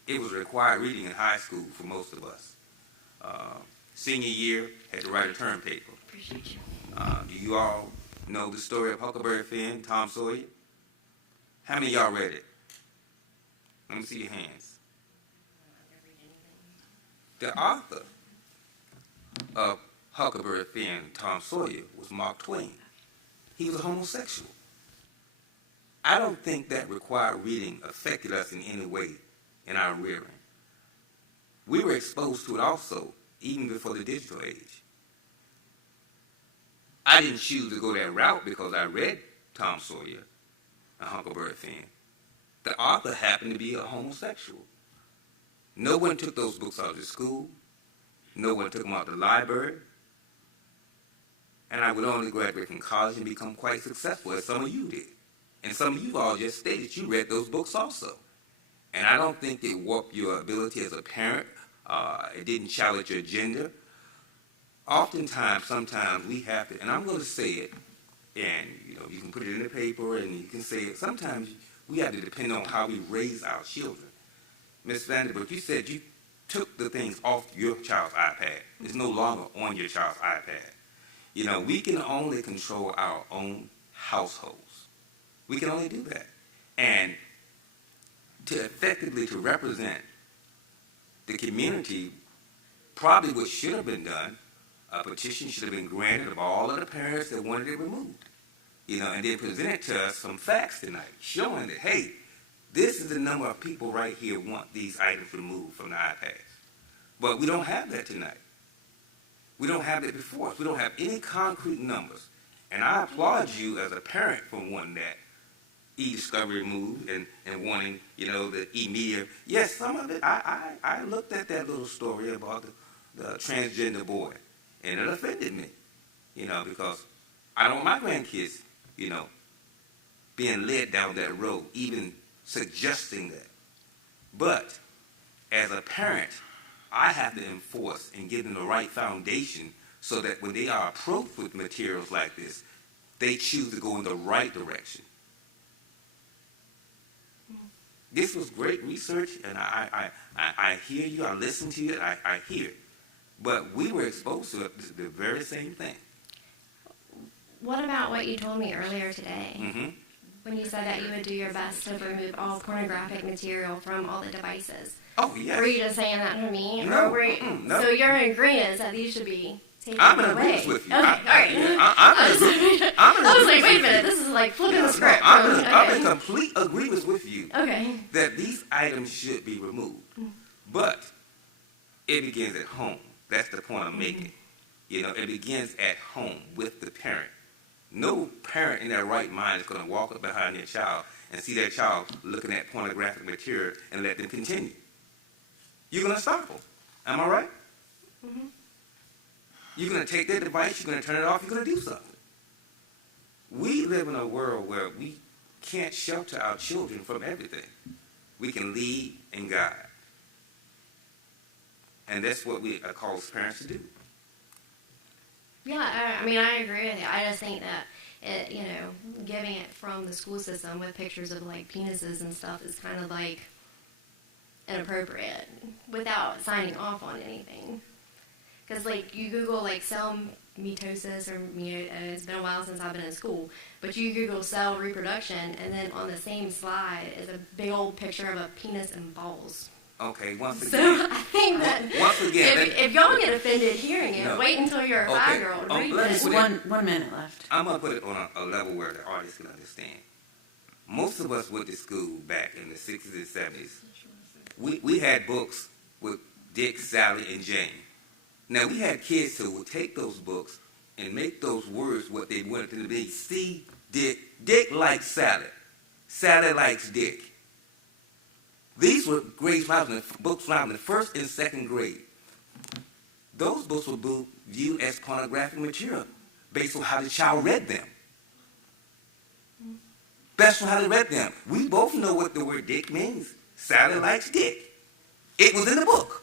It was required reading in high school for most of us. Senior year, had to write a term paper. Appreciate you. Do you all know the story of Huckleberry Finn, Tom Sawyer? How many of y'all read it? Let me see your hands. The author of Huckleberry Finn, Tom Sawyer, was Mark Twain. He was a homosexual. I don't think that required reading affected us in any way in our rearing. We were exposed to it also, even before the digital age. I didn't choose to go that route because I read Tom Sawyer and Huckleberry Finn. The author happened to be a homosexual. No one took those books out of the school. No one took them out of the library. And I would only graduate from college and become quite successful, as some of you did. And some of you all just stated you read those books also. And I don't think they warped your ability as a parent. It didn't challenge your gender. Oftentimes, sometimes we have to, and I'm going to say it, and you can put it in the paper and you can say it. Sometimes we have to depend on how we raise our children. Ms. Vanderbilt, you said you took the things off your child's iPad. It's no longer on your child's iPad. We can only control our own households. We can only do that. And to effectively to represent the community, probably what should have been done, a petition should have been granted of all of the parents that wanted it removed. And then presented to us some facts tonight, showing that, hey, this is the number of people right here want these items removed from the iPads. But we don't have that tonight. We don't have that before us. We don't have any concrete numbers. And I applaud you as a parent for wanting that e-discovery removed and wanting, the e-media. Yes, some of it, I looked at that little story about the transgender boy, and it offended me, because I don't want my grandkids, being led down that road, even suggesting that. But as a parent, I have to enforce and give them the right foundation so that when they are approached with materials like this, they choose to go in the right direction. This was great research, and I hear you, I listen to you, I hear it. But we were exposed to the very same thing. What about what you told me earlier today? Mm-hmm. When you said that you would do your best to remove all pornographic material from all the devices. Oh, yes. Were you just saying that to me? No, no. So you're in agreement that these should be taken I'm in away? agreement with you. Okay, all right. I was like, wait a minute, this is like flipping the script. I'm in complete agreement with you that these items should be removed. But it begins at home. That's the point I'm making. It begins at home with the parent. No parent in their right mind is going to walk up behind their child and see their child looking at pornographic material and let them continue. You're going to stop them. Am I right? Mm-hmm. You're going to take their device, you're going to turn it off, you're going to do something. We live in a world where we can't shelter our children from everything. We can lead and guide. And that's what we are called as parents to do. Yeah, I mean, I agree with you. I just think that, giving it from the school system with pictures of, penises and stuff is kind of, inappropriate without signing off on anything. Because, like, you Google, like, cell mitosis, or, you know, and it's been a while since I've been in school, but you Google cell reproduction, and then on the same slide is a big old picture of a penis and balls. Okay, once So again, I think that once again, if y'all get offended hearing it, No. wait until you're a Okay. 5-year-old. Oh, Read let me this. put it- 1 minute left. I'm gonna put it on a level where the audience can understand. Most of us went to school back in the 60s and 70s. We had books with Dick, Sally, and Jane. Now, we had kids who would take those books and make those words what they wanted them to be. See, Dick likes Sally. Sally likes Dick. These were books found in the first and second grade. Those books were viewed as pornographic material based on how the child read them. Based on how they read them. We both know what the word dick means. Sally likes Dick. It was in the book.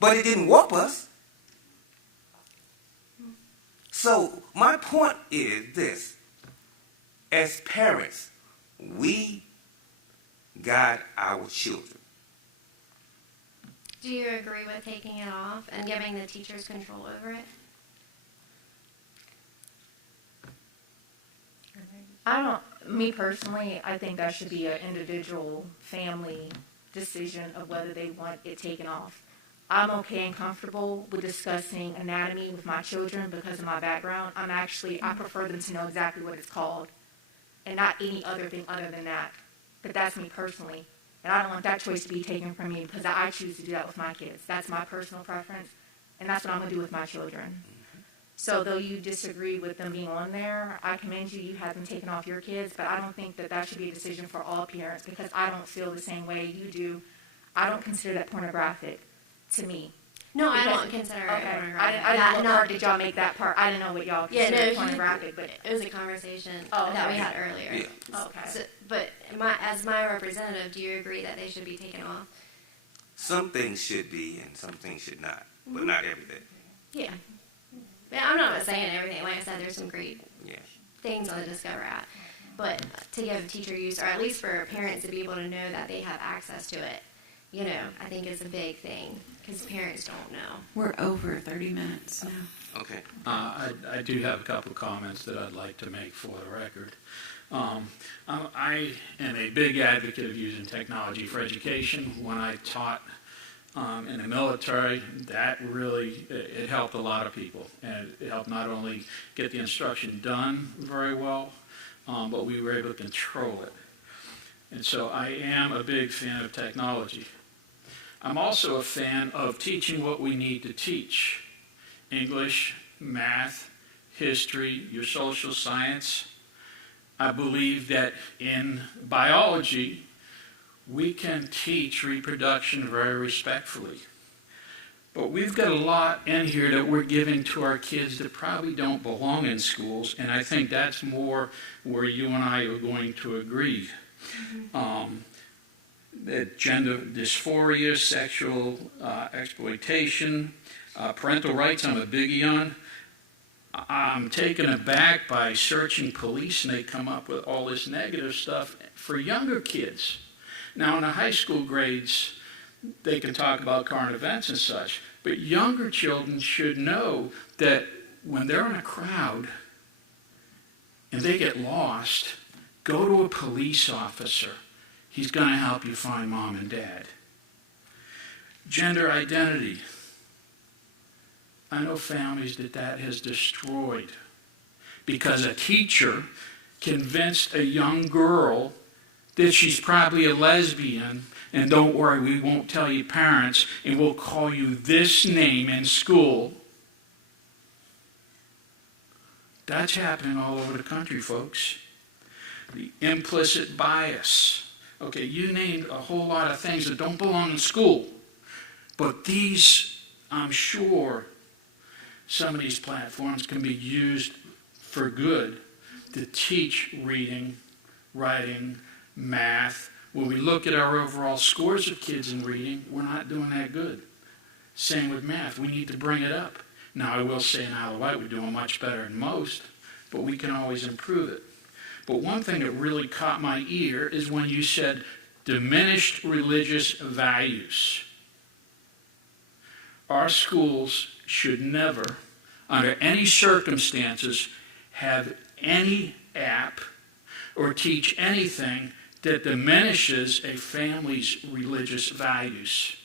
But it didn't warp us. So my point is this. As parents, we guide our children. Do you agree with taking it off and giving the teachers control over it? Me personally, I think that should be an individual family decision of whether they want it taken off. I'm okay and comfortable with discussing anatomy with my children because of my background. I prefer them to know exactly what it's called and not any other thing other than that. But that's me personally. And I don't want that choice to be taken from me because I choose to do that with my kids. That's my personal preference, and that's what I'm going to do with my children. So though you disagree with them being on there, I commend you. You had them taken off your kids, but I don't think that that should be a decision for all parents because I don't feel the same way you do. I don't consider that pornographic to me. No, I Because- don't consider it Okay. pornographic. I didn't know what No. part did y'all make that part. I didn't know what y'all Yeah, considered no, pornographic, but it was a conversation Oh, that we okay. had earlier. Yeah. okay. So, but as my representative, do you agree that they should be taken off? Some things should be and some things should not, but not everything. Yeah. Yeah, I'm not saying everything. Like I said, there's some great Yeah. things on the Discover app. But to give teacher use, or at least for parents to be able to know that they have access to it, you know, I think is a big thing because parents don't know. We're over 30 minutes now. Okay. I do have a couple of comments that I'd like to make for the record. I am a big advocate of using technology for education. When I taught in the military, that really, it helped a lot of people. And it helped not only get the instruction done very well, but we were able to control it. And so I am a big fan of technology. I'm also a fan of teaching what we need to teach. English, math, history, your social science. I believe that in biology, we can teach reproduction very respectfully. But we've got a lot in here that we're giving to our kids that probably don't belong in schools, and I think that's more where you and I are going to agree. Gender dysphoria, sexual exploitation, parental rights, I'm a biggie on. I'm taken aback by searching police, and they come up with all this negative stuff for younger kids. Now, in the high school grades, they can talk about current events and such, but younger children should know that when they're in a crowd and they get lost, go to a police officer. He's going to help you find mom and dad. Gender identity. I know families that has destroyed because a teacher convinced a young girl that she's probably a lesbian, and don't worry, we won't tell you parents, and we'll call you this name in school. That's happening all over the country, folks. The implicit bias. Okay, you named a whole lot of things that don't belong in school, but these, I'm sure, some of these platforms can be used for good to teach reading, writing, math. When we look at our overall scores of kids in reading, we're not doing that good. Same with math. We need to bring it up. Now, I will say in Isle of Wight we're doing much better than most, but we can always improve it. But one thing that really caught my ear is when you said diminished religious values. Our schools should never, under any circumstances, have any app or teach anything that diminishes a family's religious values.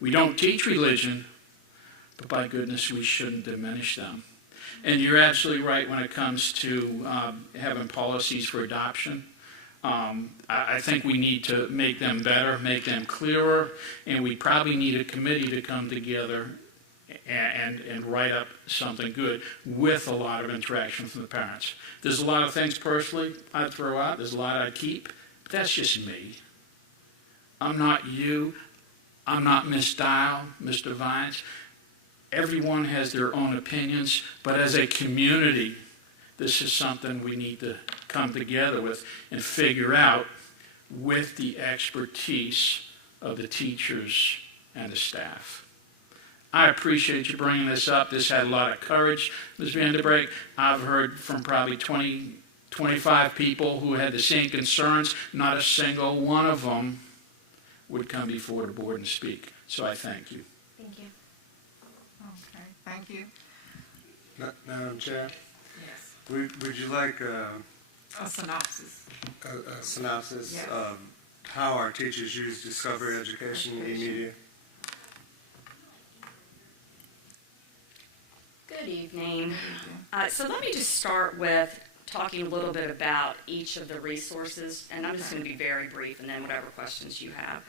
We don't teach religion, but by goodness, we shouldn't diminish them. And you're absolutely right when it comes to having policies for adoption. I think we need to make them better, make them clearer, and we probably need a committee to come together and write up something good with a lot of interaction from the parents. There's a lot of things personally I'd throw out. There's a lot I'd keep, but that's just me. I'm not you. I'm not Miss Dial, Mr. Vines. Everyone has their own opinions, but as a community, this is something we need to come together with and figure out with the expertise of the teachers and the staff. I appreciate you bringing this up. This had a lot of courage, Ms. Vanderbrake. I've heard from probably 20, 25 people who had the same concerns. Not a single one of them would come before the board and speak. So I thank you. Thank you. Okay, thank you. Madam Chair, Yes. would you like A synopsis. a synopsis Yes. of how our teachers use Discovery Education e-media? Good evening. So let me just start with talking a little bit about each of the resources, and I'm just going to be very brief, and then whatever questions you have.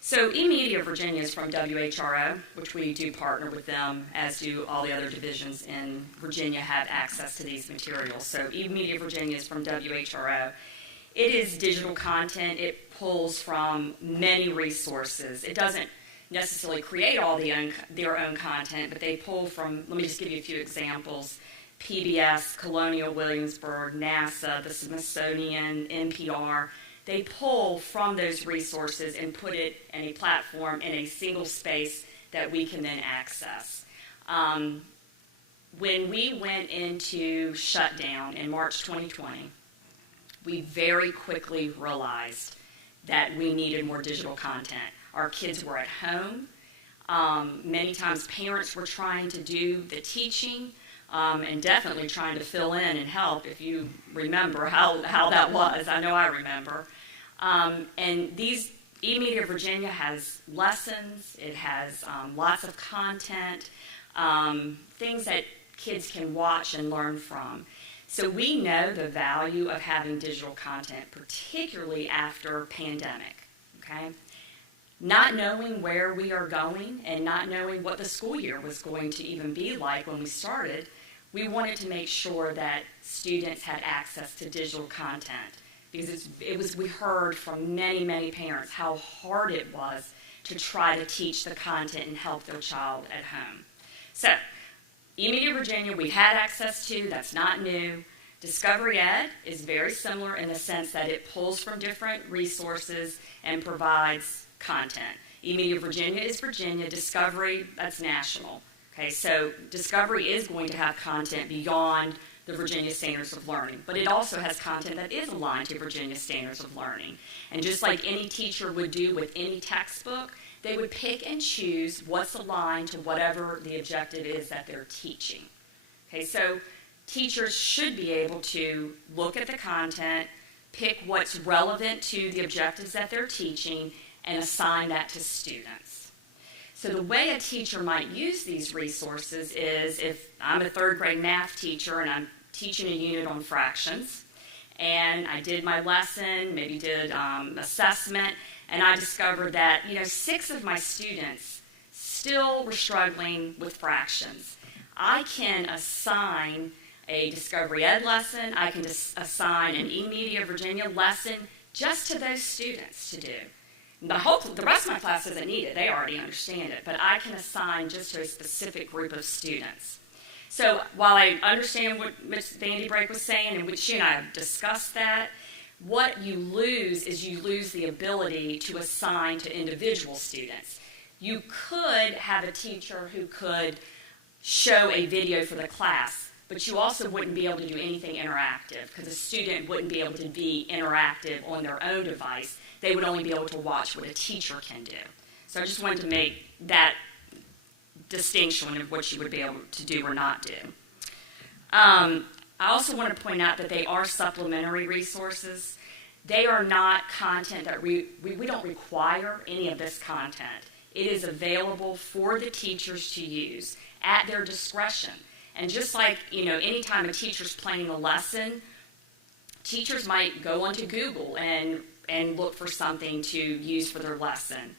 So eMedia Virginia is from WHRO, which we do partner with them, as do all the other divisions in Virginia have access to these materials. So eMedia Virginia is from WHRO. It is digital content. It pulls from many resources. It doesn't necessarily create all their own content, but they pull from, let me just give you a few examples, PBS, Colonial Williamsburg, NASA, the Smithsonian, NPR. They pull from those resources and put it in a platform in a single space that we can then access. When we went into shutdown in March 2020, we very quickly realized that we needed more digital content. Our kids were at home. Many times parents were trying to do the teaching and definitely trying to fill in and help, if you remember how that was. I know I remember. And these eMedia Virginia has lessons. It has lots of content, things that kids can watch and learn from. So we know the value of having digital content, particularly after pandemic, okay? Not knowing where we are going and not knowing what the school year was going to even be like when we started, we wanted to make sure that students had access to digital content, because we heard from many, many parents how hard it was to try to teach the content and help their child at home. So, eMedia Virginia we had access to, that's not new. Discovery Ed is very similar in the sense that it pulls from different resources and provides content. eMedia Virginia is Virginia, Discovery, that's national. Okay, so Discovery is going to have content beyond the Virginia Standards of Learning, but it also has content that is aligned to Virginia Standards of Learning. And just like any teacher would do with any textbook, they would pick and choose what's aligned to whatever the objective is that they're teaching. Okay, so teachers should be able to look at the content, pick what's relevant to the objectives that they're teaching, and assign that to students. So the way a teacher might use these resources is, if I'm a third grade math teacher and I'm teaching a unit on fractions, and I did my lesson, maybe did assessment, and I discovered that 6 of my students still were struggling with fractions. I can assign a Discovery Ed lesson, I can assign an eMedia Virginia lesson just to those students to do. The rest of my class doesn't need it, they already understand it, but I can assign just to a specific group of students. So while I understand what Ms. Vanderbrake was saying, and which she and I have discussed that, what you lose is you lose the ability to assign to individual students. You could have a teacher who could show a video for the class, but you also wouldn't be able to do anything interactive because a student wouldn't be able to be interactive on their own device. They would only be able to watch what a teacher can do. So I just wanted to make that distinction of what you would be able to do or not do. I also want to point out that they are supplementary resources. They are not content that we don't require any of this content. It is available for the teachers to use at their discretion. And just like, anytime a teacher's planning a lesson, teachers might go onto Google and look for something to use for their lesson.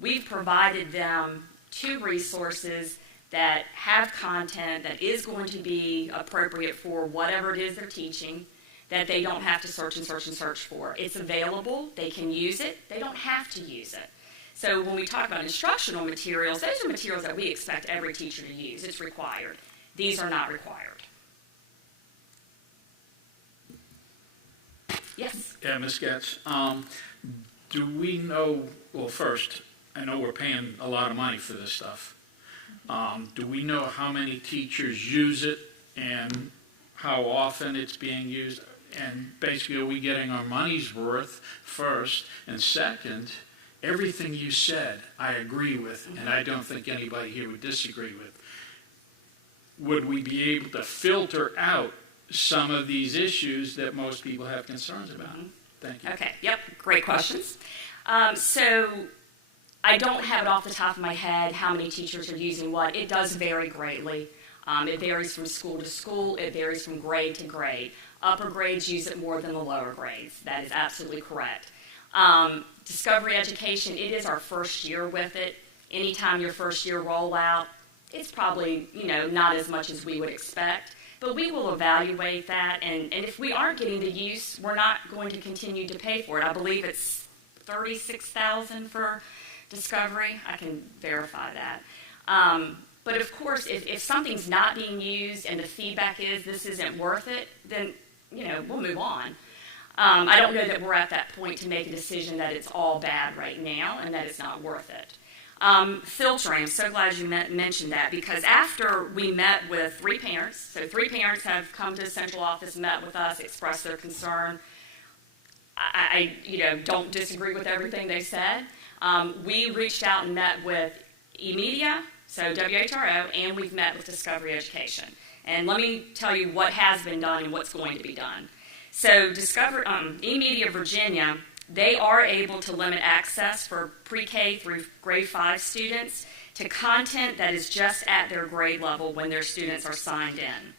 We've provided them 2 resources that have content that is going to be appropriate for whatever it is they're teaching, that they don't have to search and search and search for. It's available. They can use it. They don't have to use it. So when we talk about instructional materials, those are materials that we expect every teacher to use. It's required. These are not required. Yes? Yeah, Ms. Getz, do we know, well, first, I know we're paying a lot of money for this stuff. Do we know how many teachers use it and how often it's being used? And basically, are we getting our money's worth first? And second, everything you said, I agree with, and I don't think anybody here would disagree with. Would we be able to filter out some of these issues that most people have concerns about? Thank you. Okay, yep, great questions. So I don't have it off the top of my head how many teachers are using what. It does vary greatly. It varies from school to school. It varies from grade to grade. Upper grades use it more than the lower grades. That is absolutely correct. Discovery Education, it is our first year with it. Anytime your first year rollout, it's probably, not as much as we would expect. But we will evaluate that, and if we aren't getting the use, we're not going to continue to pay for it. I believe it's $36,000 for Discovery. I can verify that. But of course, if something's not being used and the feedback is this isn't worth it, then we'll move on. I don't know that we're at that point to make a decision that it's all bad right now and that it's not worth it. Filtering, I'm so glad you mentioned that, because after we met with 3 parents, so 3 parents have come to the central office, met with us, expressed their concern. I don't disagree with everything they said. We reached out and met with eMedia, so WHRO, and we've met with Discovery Education. And let me tell you what has been done and what's going to be done. So eMedia Virginia, they are able to limit access for pre-K through grade 5 students to content that is just at their grade level when their students are signed in.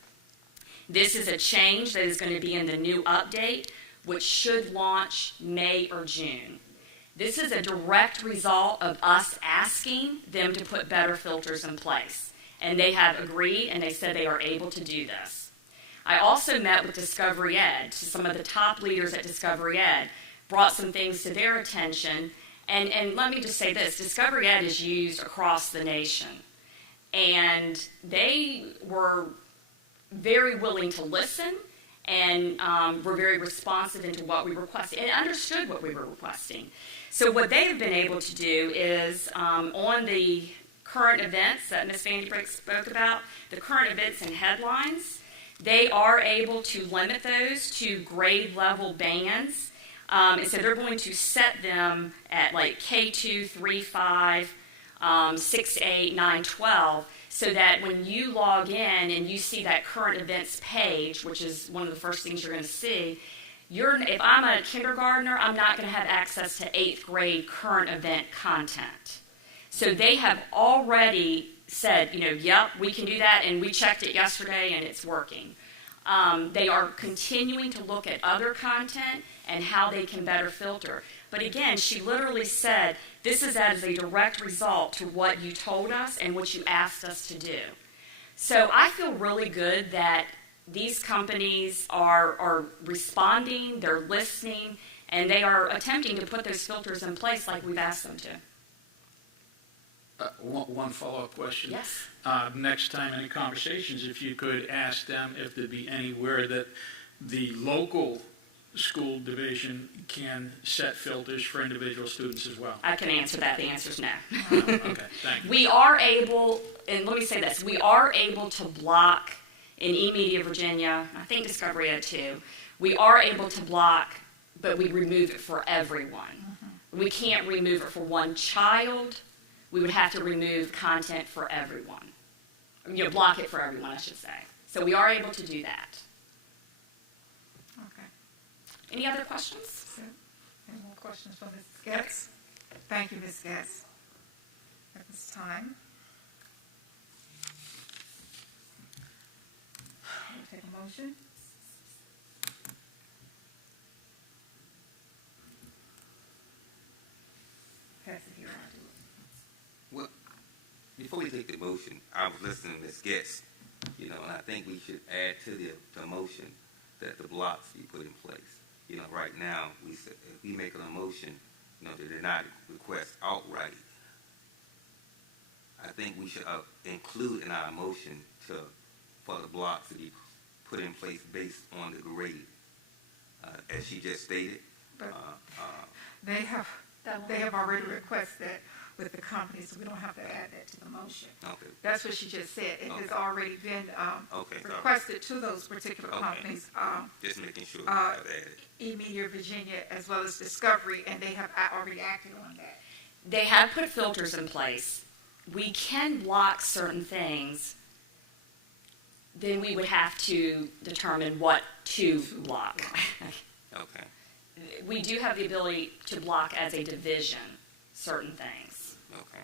This is a change that is going to be in the new update, which should launch May or June. This is a direct result of us asking them to put better filters in place. And they have agreed, and they said they are able to do this. I also met with Discovery Ed, some of the top leaders at Discovery Ed, brought some things to their attention. And let me just say this, Discovery Ed is used across the nation. And they were very willing to listen and were very responsive into what we requested and understood what we were requesting. So what they have been able to do is on the current events that Ms. Vandenbrink spoke about, the current events and headlines, they are able to limit those to grade level bands. And so they're going to set them at like K2, 3, 5, 6, 8, 9, 12, so that when you log in and you see that current events page, which is one of the first things you're going to see, if I'm a kindergartner, I'm not going to have access to 8th grade current event content. So they have already said, yep, we can do that, and we checked it yesterday, and it's working. They are continuing to look at other content and how they can better filter. But again, she literally said, this is as a direct result to what you told us and what you asked us to do. So I feel really good that these companies are responding, they're listening, and they are attempting to put those filters in place like we've asked them to. One follow-up question. Yes. Next time in conversations, if you could ask them if there'd be anywhere that the local school division can set filters for individual students as well. I can answer that. The answer is no. Okay, thank you. We are able, and let me say this, we are able to block in eMedia Virginia, I think Discovery Ed too, we are able to block, but we remove it for everyone. We can't remove it for one child we would have to remove content for everyone. Block it for everyone, I should say. So we are able to do that. Okay. Any other questions? Any more questions for Ms. Getz? Thank you, Ms. Getz. At this time, we'll take a motion. Pass it here, I'll do it. Well, before we take the motion, I was listening to Ms. Getz, and I think we should add to the motion that the blocks be put in place. Right now, if we make a motion, to deny the request outright, I think we should include in our motion for the blocks to be put in place based on the grade, as she just stated. But they have already requested with the company, so we don't have to add that to the motion. Okay. That's what she just said. It has Okay. already been Okay, sorry. requested to those particular Okay. companies, Just making sure we have added. eMedia Virginia as well as Discovery, and they have already acted on that. They have put filters in place. We can block certain things. Then we would have to determine what to block. Okay. We do have the ability to block as a division certain things. Okay.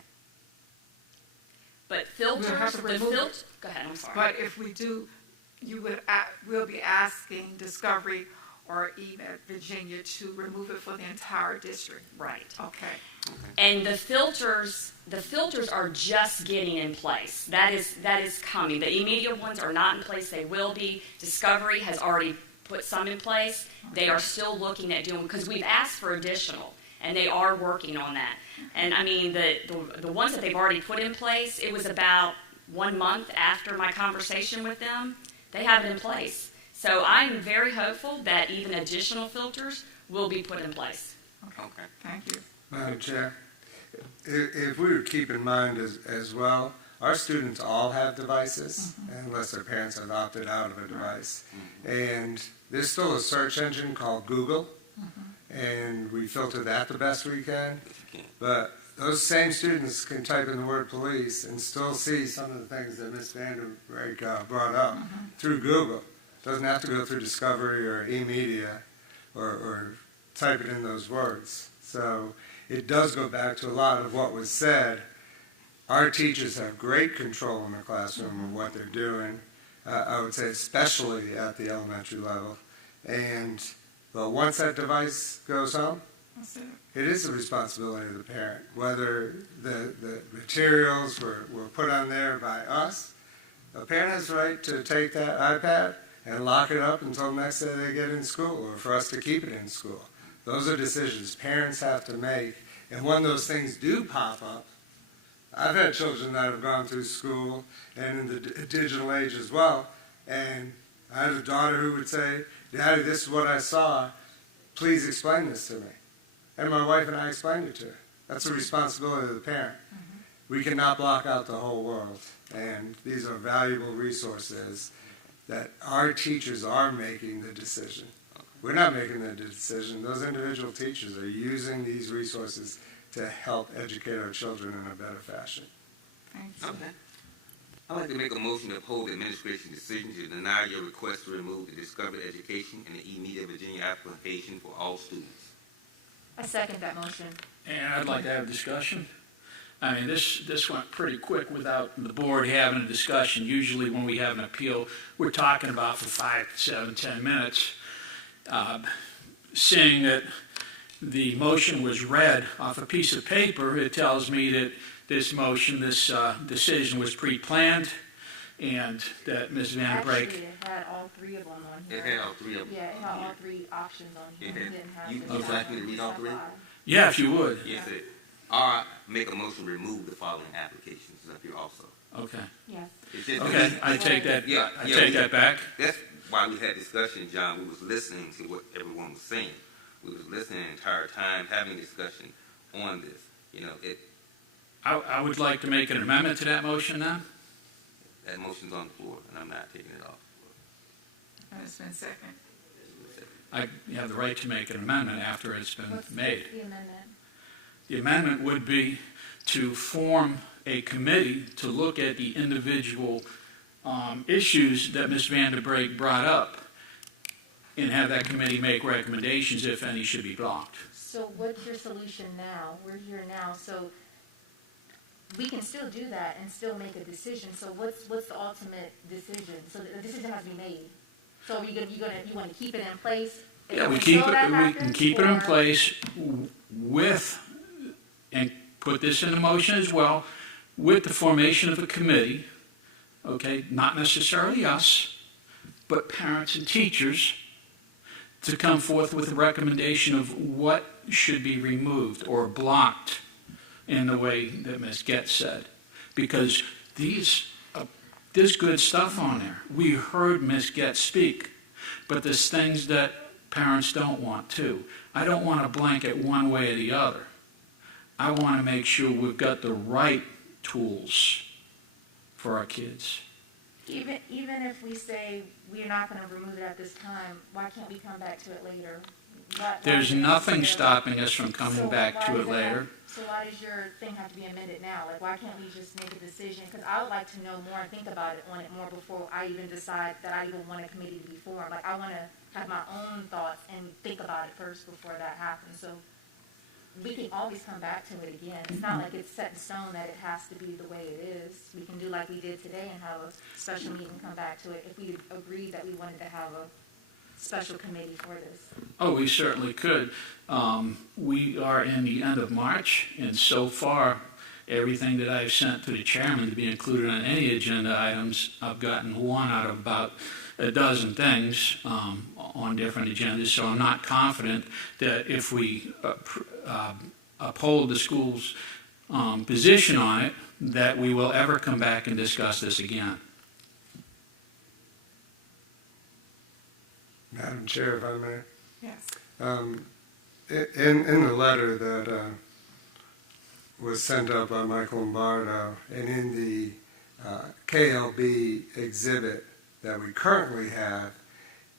But filters, We'll have to remove it. Go ahead, I'm sorry. But if we do, we'll be asking Discovery or eMedia Virginia to remove it for the entire district. Right. Okay. And the filters are just getting in place. That is coming. The immediate ones are not in place. They will be. Discovery has already put some in place. They are still looking at doing, because we've asked for additional, and they are working on that. And I mean, the ones that they've already put in place, it was about 1 month after my conversation with them, they have it in place. So I'm very hopeful that even additional filters will be put in place. Okay. Thank you. Madam Chair, if we would keep in mind as well, our students all have devices, unless their parents have opted out of a device. And there's still a search engine called Google, and we filter that the best we can. But those same students can type in the word police and still see some of the things that Ms. Vanderbeek brought up through Google. Doesn't have to go through Discovery or eMedia or type it in those words. So it does go back to a lot of what was said. Our teachers have great control in the classroom of what they're doing, I would say especially at the elementary level. But once that device goes home, That's it. it is the responsibility of the parent, whether the materials were put on there by us. A parent has the right to take that iPad and lock it up until the next day they get in school, or for us to keep it in school. Those are decisions parents have to make. And when those things do pop up, I've had children that have gone through school and in the digital age as well, and I had a daughter who would say, "Daddy, this is what I saw. Please explain this to me." And my wife and I explained it to her. That's the responsibility of the parent. We cannot block out the whole world, and these are valuable resources that our teachers are making the decision. We're not making the decision. Those individual teachers are using these resources to help educate our children in a better fashion. Thank you. Okay. I'd like to make a motion to uphold the administration decision to deny your request to remove the Discovery Education and the eMedia Virginia application for all students. I second that motion. And I'd like to have a discussion. I mean, this went pretty quick without the board having a discussion. Usually when we have an appeal, we're talking about for 5, 7, 10 minutes. Seeing that the motion was read off a piece of paper, it tells me that this decision was pre-planned, and that Ms. Vanderbeek. Actually, it had all three of them on here. It had all three of them. Yeah, it had all three options on here. It It had- didn't have you- the you'd like me to read all three? Yeah, if you would. Yes, it. Or make a motion to remove the following applications up here also. Okay. Yes. It's just Okay, I take that. Yeah, I yeah, take that back. That's why we had discussion, John. We was listening to what everyone was saying. We was listening the entire time, having discussion on this. I would like to make an amendment to that motion now. That motion's on the floor, and I'm not taking it off. And it's been seconded. You have the right to make an amendment after it's been What's made. the amendment? The amendment would be to form a committee to look at the individual issues that Ms. Vanderbrake brought up and have that committee make recommendations if any should be blocked. So what's your solution now? We're here now, so we can still do that and still make a decision. So what's the ultimate decision? So the decision has to be made. So you want to keep it in place? Yeah, we until that can happens, keep it in or- place with, and put this into motion as well, with the formation of a committee, okay, not necessarily us, but parents and teachers, to come forth with a recommendation of what should be removed or blocked in the way that Ms. Getz said. Because there's good stuff on there. We heard Ms. Getz speak, but there's things that parents don't want too. I don't want to blanket one way or the other. I want to make sure we've got the right tools for our kids. Even if we say we're not going to remove it at this time, why can't we come back to it later? There's why is it nothing necessary? stopping us from coming So back why to does it later. So why does your thing have to be amended now? Like, why can't we just make a decision? Because I would like to know more and think about it on it more before I even decide that I even want a committee to be formed. Like, I want to have my own thoughts and think about it first before that happens. So we can always come back to it again. It's not like it's set in stone that it has to be the way it is. We can do like we did today and have a special meeting, come back to it if we agreed that we wanted to have a special committee for this. Oh, we certainly could. We are in the end of March, and so far, everything that I've sent to the chairman to be included on any agenda items, I've gotten one out of about a dozen things on different agendas, so I'm not confident that if we uphold the school's position on it, that we will ever come back and discuss this again. Madam Chair, if I may. Yes. In the letter that was sent out by Michael Lombardo, and in the KLB exhibit that we currently have,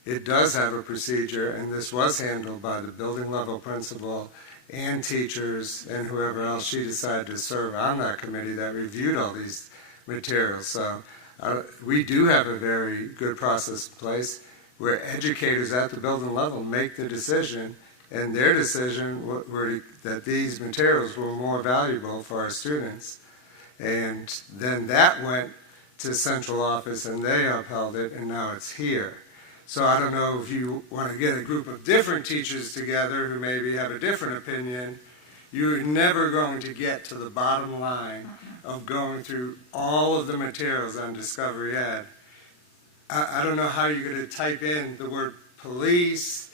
it does have a procedure, and this was handled by the building level principal and teachers and whoever else she decided to serve on that committee that reviewed all these materials. So we do have a very good process in place where educators at the building level make the decision, and their decision were that these materials were more valuable for our students. And then that went to central office, and they upheld it, and now it's here. So I don't know if you want to get a group of different teachers together who maybe have a different opinion. You're never going to get to the bottom line of going through all of the materials on Discovery Ed. I don't know how you're going to type in the word police.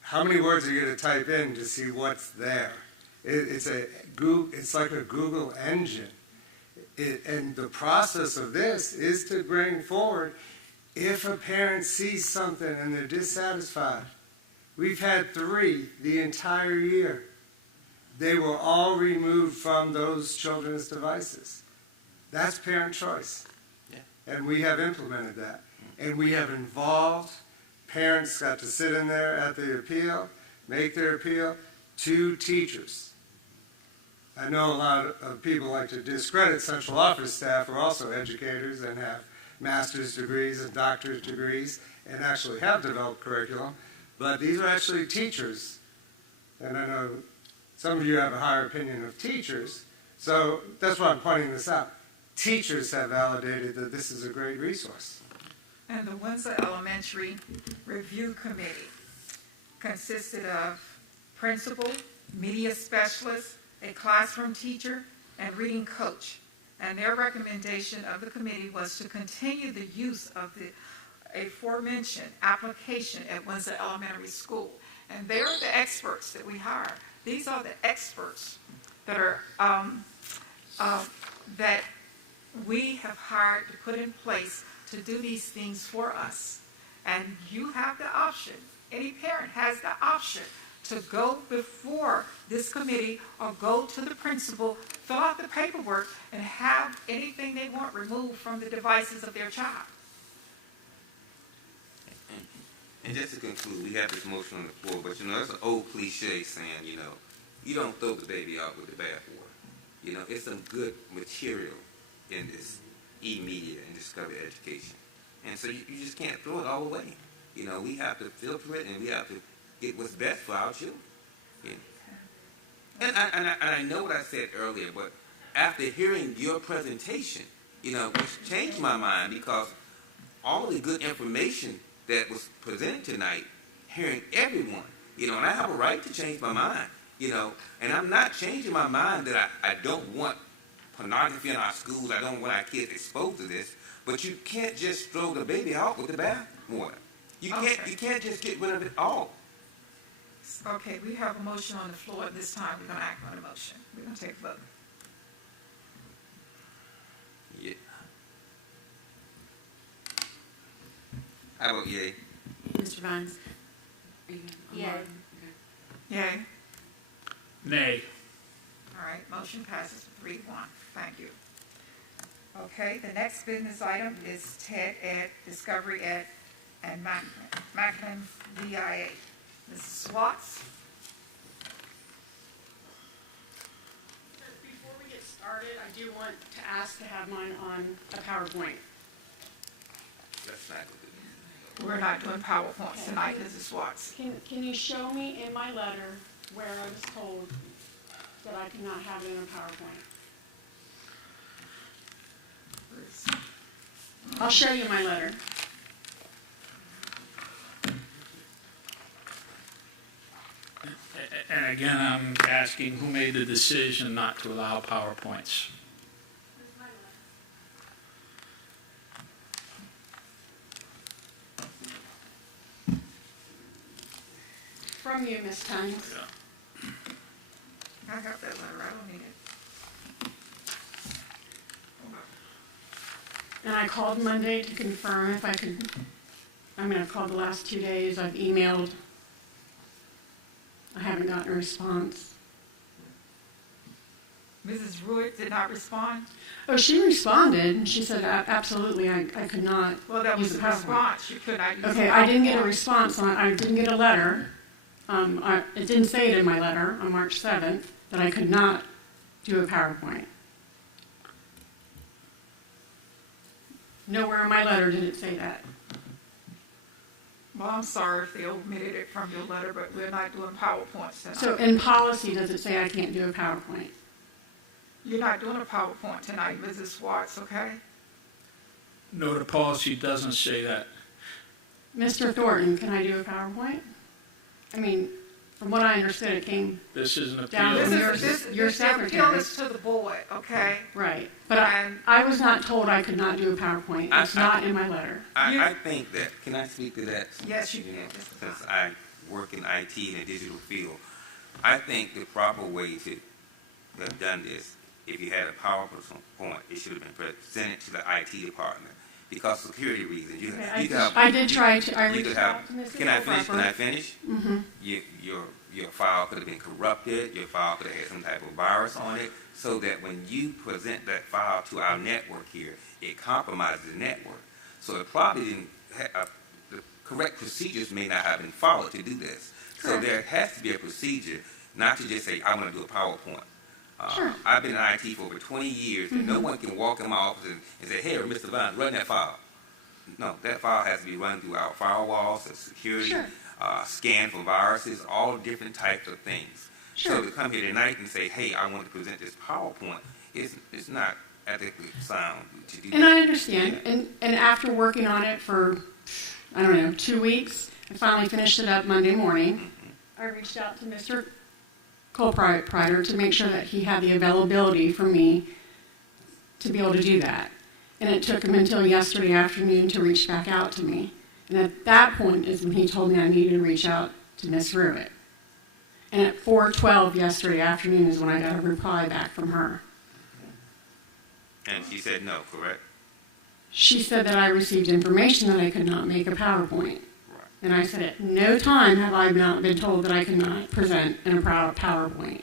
How many words are you going to type in to see what's there? It's like a Google engine. And the process of this is to bring forward, if a parent sees something and they're dissatisfied. We've had 3 the entire year. They were all removed from those children's devices. That's parent choice. Yeah. And we have implemented that. And we have involved, parents got to sit in there at the appeal, make their appeal to teachers. I know a lot of people like to discredit central office staff who are also educators and have master's degrees and doctorate degrees and actually have developed curriculum, but these are actually teachers. And I know some of you have a higher opinion of teachers, so that's why I'm pointing this out. Teachers have validated that this is a great resource. And the Windsor Elementary Review Committee consisted of principal, media specialist, a classroom teacher, and reading coach. And their recommendation of the committee was to continue the use of the aforementioned application at Windsor Elementary School. And they're the experts that we hire. These are the experts that are that we have hired to put in place to do these things for us. And you have the option, any parent has the option to go before this committee or go to the principal, fill out the paperwork, and have anything they want removed from the devices of their child. And just to conclude, we have this motion on the floor, but that's an old cliche saying, you don't throw the baby out with the bathwater. it's some good material in this e-media and discovery education. And so you just can't throw it all away. We have to filter it, and we have to get what's best for our children. And I know what I said earlier, but after hearing your presentation, which changed my mind, because all the good information that was presented tonight, hearing everyone, and I have a right to change my mind, and I'm not changing my mind that I don't want pornography in our schools. I don't want our kids exposed to this, but you can't just throw the baby out with the bathwater. You can't just get rid of it all. Okay, we have a motion on the floor. At this time, we're going to act on the motion. We're going to take a vote. Yeah. I vote yay. Mr. Vines? Are you Yay. Okay. Yay. Nay. All right, motion passes 3-1. Thank you. Okay, the next business item is TED Ed, Discovery Ed, and Macklin VIA. Mrs. Swatz? Before we get started, I do want to ask to have mine on a PowerPoint. Let's not go through We're not doing PowerPoints tonight, Mrs. Swatz. Can you show me in my letter where I was told that I could not have it in a PowerPoint? I'll show you my letter. And again, I'm asking who made the decision not to allow PowerPoints? From you, Ms. Tynes. Yeah. I got that letter. I don't need it. And I called Monday to confirm if I could. I've called the last 2 days. I've emailed. I haven't gotten a response. Mrs. Ruitt did not respond? Oh, she responded. She said, absolutely, I could not Well, that use was the a PowerPoint. response. You could not use Okay, the I didn't get a PowerPoint. response. I didn't get a letter. It didn't say it in my letter on March 7th that I could not do a PowerPoint. Nowhere in my letter did it say that. Well, I'm sorry if they omitted it from your letter, but we're not doing PowerPoints tonight. So in policy, does it say I can't do a PowerPoint? You're not doing a PowerPoint tonight, Mrs. Swartz, okay? No, the policy doesn't say that. Mr. Thornton, can I do a PowerPoint? From what I understood, it came This is an down appeal. from your This appeal secretary. is to the board, okay? Right. But And- I was not told I could not do a PowerPoint. It's not in my letter. I think that, can I speak to that? Yes, you can. Since I work in IT in the digital field, I think the proper way to have done this, if you had a PowerPoint, it should have been presented to the IT department. Because of security reasons, I did try to. I reached out to Mrs. Can I finish? Culpepper. Can I finish? Mm-hmm. Your file could have been corrupted. Your file could have had some type of virus on it, so that when you present that file to our network here, it compromises the network. So it probably didn't. The correct procedures may not have been followed to do this. So there has to be a procedure, not to just say, "I want to do a PowerPoint." Sure. I've been in IT for over 20 years, and no one can walk in my office and say, "Hey, Mr. Vine, run that file." No, that file has to be run through our firewalls, the security, Sure. Scan for viruses, all different types of things. Sure. So to come here tonight and say, "Hey, I want to present this PowerPoint," it's not ethically sound to do And that. I understand. And after working on it for, 2 weeks, I finally finished it up Monday morning. I reached out to Mr. Culpepper to make sure that he had the availability for me to be able to do that. And it took him until yesterday afternoon to reach back out to me. And at that point is when he told me I needed to reach out to Miss Ruitt. And at 4:12 yesterday afternoon is when I got a reply back from her. And she said no, correct? She said that I received information that I could not make a PowerPoint. Right. And I said, at no time have I not been told that I could not present in a PowerPoint.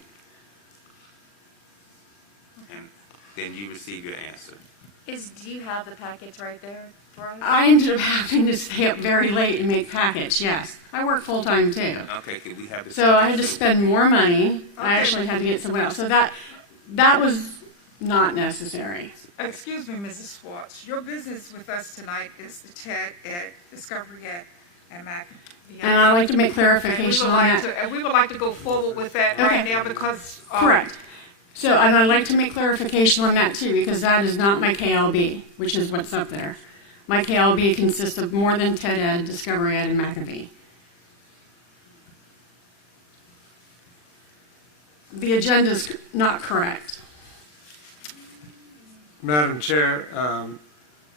And then you receive your answer. Do you have the packets right there for us? I ended up having to stay up very late and make packets, yes. I work full-time too. Okay, could we have this? So I had to spend more money. I actually had to get someone else. So that was not necessary. Excuse me, Mrs. Schwartz. Your business with us tonight is the TED Ed, Discovery Ed, and Mac. And I'd like to make clarification on that. And we would like to go forward with that right now because. Correct. So, and I'd like to make clarification on that too, because that is not my KLB, which is what's up there. My KLB consists of more than TED Ed, Discovery Ed, and McAfee. The agenda is not correct. Madam Chair,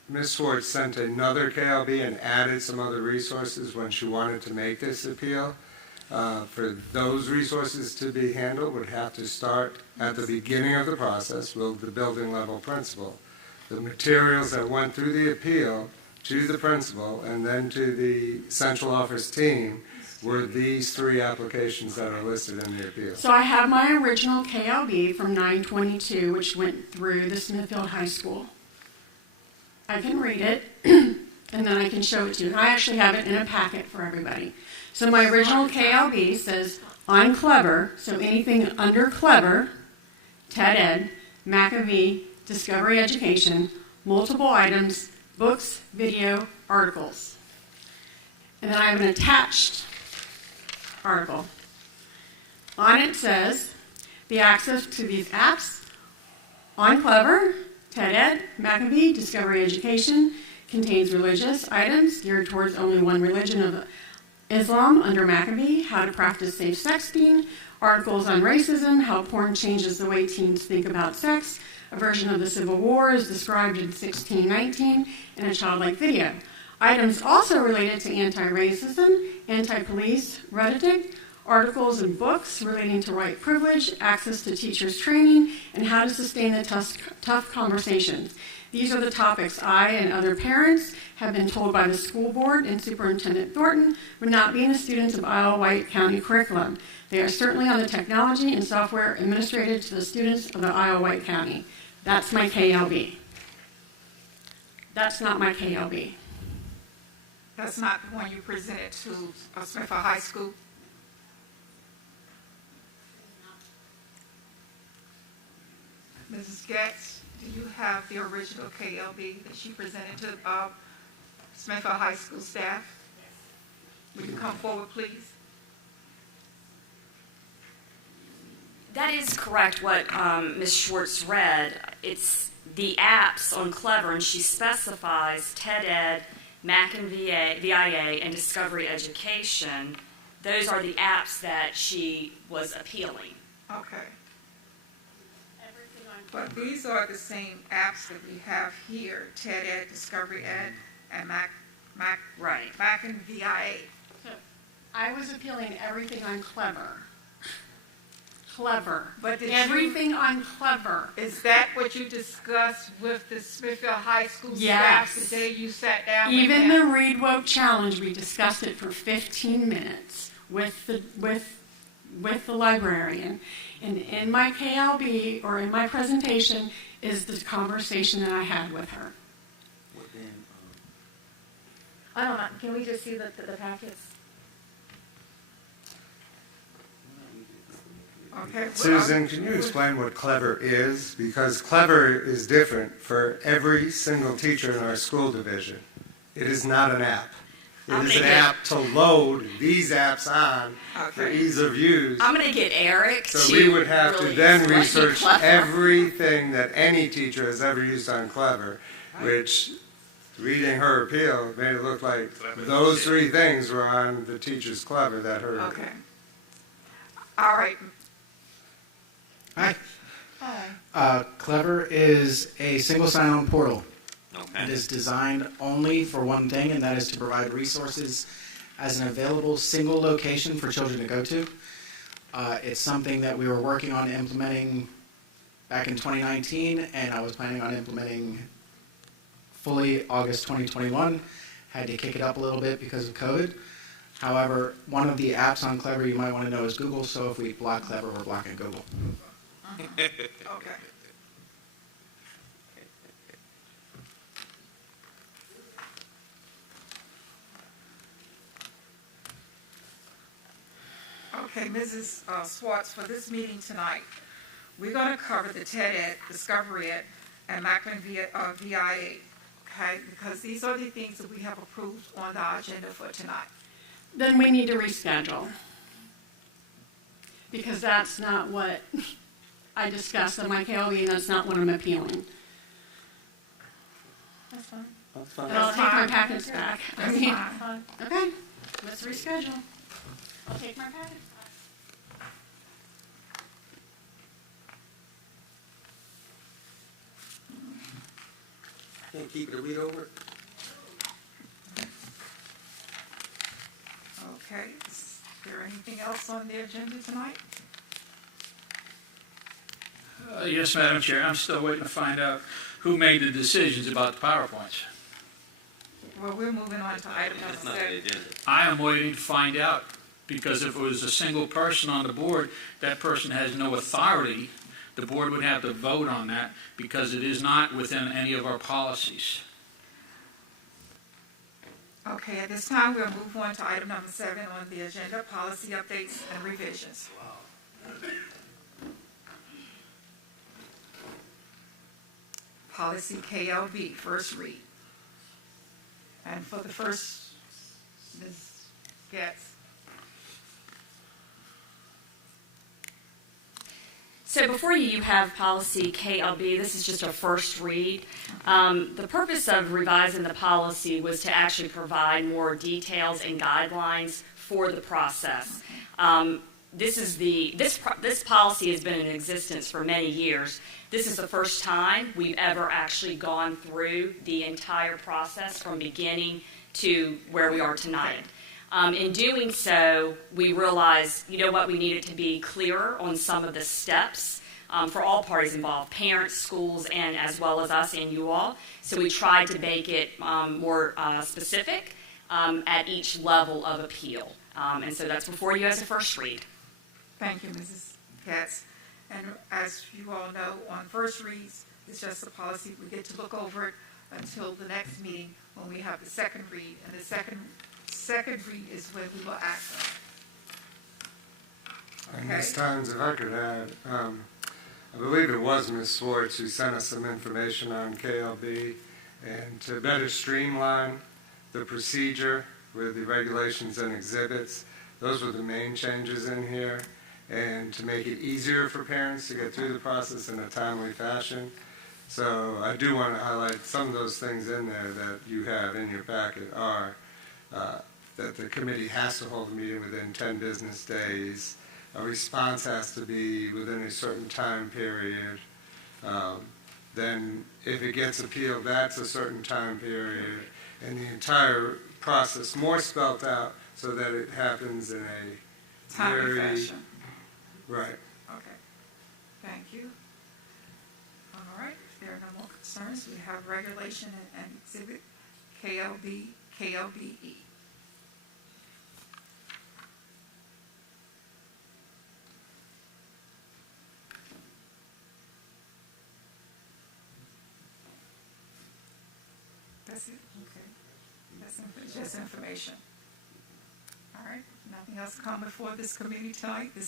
Ms. Schwartz sent another KLB and added some other resources when she wanted to make this appeal. For those resources to be handled would have to start at the beginning of the process with the building level principal. The materials that went through the appeal to the principal and then to the central office team were these 3 applications that are listed in the appeal. So I have my original KLB from 9/22, which went through the Smithfield High School. I can read it, and then I can show it to you. And I actually have it in a packet for everybody. So my original KLB says, on Clever, so anything under Clever, TED Ed, McAfee, Discovery Education, multiple items, books, video, articles. And then I have an attached article. On it says, the access to these apps on Clever, TED Ed, McAfee, Discovery Education contains religious items geared towards only one religion of Islam under McAfee, how to practice safe sexting, articles on racism, how porn changes the way teens think about sex, a version of the Civil War is described in 1619, and a childlike video. Items also related to anti-racism, anti-police rhetoric, articles and books relating to white privilege, access to teachers' training, and how to sustain the tough conversations. These are the topics I and other parents have been told by the school board and Superintendent Thornton would not be in the students of Wight County curriculum. They are certainly on the technology and software administrated to the students of the Wight County. That's my KLB. That's not my KLB. That's not the one you presented to Smithfield High School? Mrs. Getz, do you have the original KLB that she presented to Smithfield High School staff? Would you come forward, please? That is correct what Ms. Schwartz read. It's the apps on Clever, and she specifies TED Ed, Mac and VIA, and Discovery Education. Those are the apps that she was appealing. Okay. But these are the same apps that we have here, TED Ed, Discovery Ed, and Mac and VIA. So I was appealing everything on Clever. Clever. But everything on Clever. Is that what you discussed with the Smithfield High School Yes. staff the day you sat down Even with the them? Read Woke Challenge, we discussed it for 15 minutes with the librarian. And in my KLB, or in my presentation, is the conversation that I had with her. I don't know, can we just see the packets? Okay. Susan, can you explain what Clever is? Because Clever is different for every single teacher in our school division. It is not an app. It is an app to load these apps on for ease of use. I'm going to get Eric to So we would have to really then explain research Clever. everything that any teacher has ever used on Clever, which, reading her appeal, made it look like those 3 things were on the teacher's Clever that her. Okay. All right. Hi. Hi. Clever is a single sign-on portal. Okay. It is designed only for one thing, and that is to provide resources as an available single location for children to go to. It's something that we were working on implementing back in 2019, and I was planning on implementing fully August 2021. Had to kick it up a little bit because of COVID. However, one of the apps on Clever you might want to know is Google, so if we block Clever, we're blocking Google. Okay. Okay, Mrs. Schwartz, for this meeting tonight, We're going to cover the TED Ed, Discovery Ed, and Macklin VIA, okay? Because these are the things that we have approved on the agenda for tonight. Then we need to reschedule. Because that's not what I discussed in my KLE, and that's not what I'm appealing. That's fine. That's fine. And I'll take my packets back. That's fine. Okay, let's reschedule. I'll take my packets back. Can't keep it a read over? Okay, is there anything else on the agenda tonight? Yes, Madam Chair, I'm still waiting to find out who made the decisions about the PowerPoints. Well, we're moving on to item number That's not the 7. agenda. I am waiting to find out, because if it was a single person on the board, that person has no authority. The board would have to vote on that, because it is not within any of our policies. Okay, at this time, we'll move on to item number 7 on the agenda, policy updates and revisions. Policy KLB, first read. And for the first, Ms. Getz. So before you have policy KLB, this is just a first read. The purpose of revising the policy was to actually provide more details and guidelines for the process. This policy has been in existence for many years. This is the first time we've ever actually gone through the entire process from beginning to where we are tonight. In doing so, we realized, you know what, we needed to be clearer on some of the steps for all parties involved, parents, schools, and as well as us and you all. So we tried to make it more specific at each level of appeal. And so that's before you as a first read. Thank you, Mrs. Katz. And as you all know, on first reads, it's just a policy. We get to look over it until the next meeting when we have the second read. And the second read is when we will act on it. And Okay. Ms. Towns, if I could add, I believe it was Ms. Swartz who sent us some information on KLB, and to better streamline the procedure with the regulations and exhibits, those were the main changes in here, and to make it easier for parents to get through the process in a timely fashion. So I do want to highlight some of those things in there that you have in your packet are that the committee has to hold a meeting within 10 business days. A response has to be within a certain time period. Then if it gets appealed, that's a certain time period. And the entire process more spelled out so that it happens in a Timely fashion. Right. Okay. Thank you. All right. If there are no more concerns, we have regulation and exhibit KLBE. That's it? Okay. That's just information. All right. Nothing else come before this committee tonight. This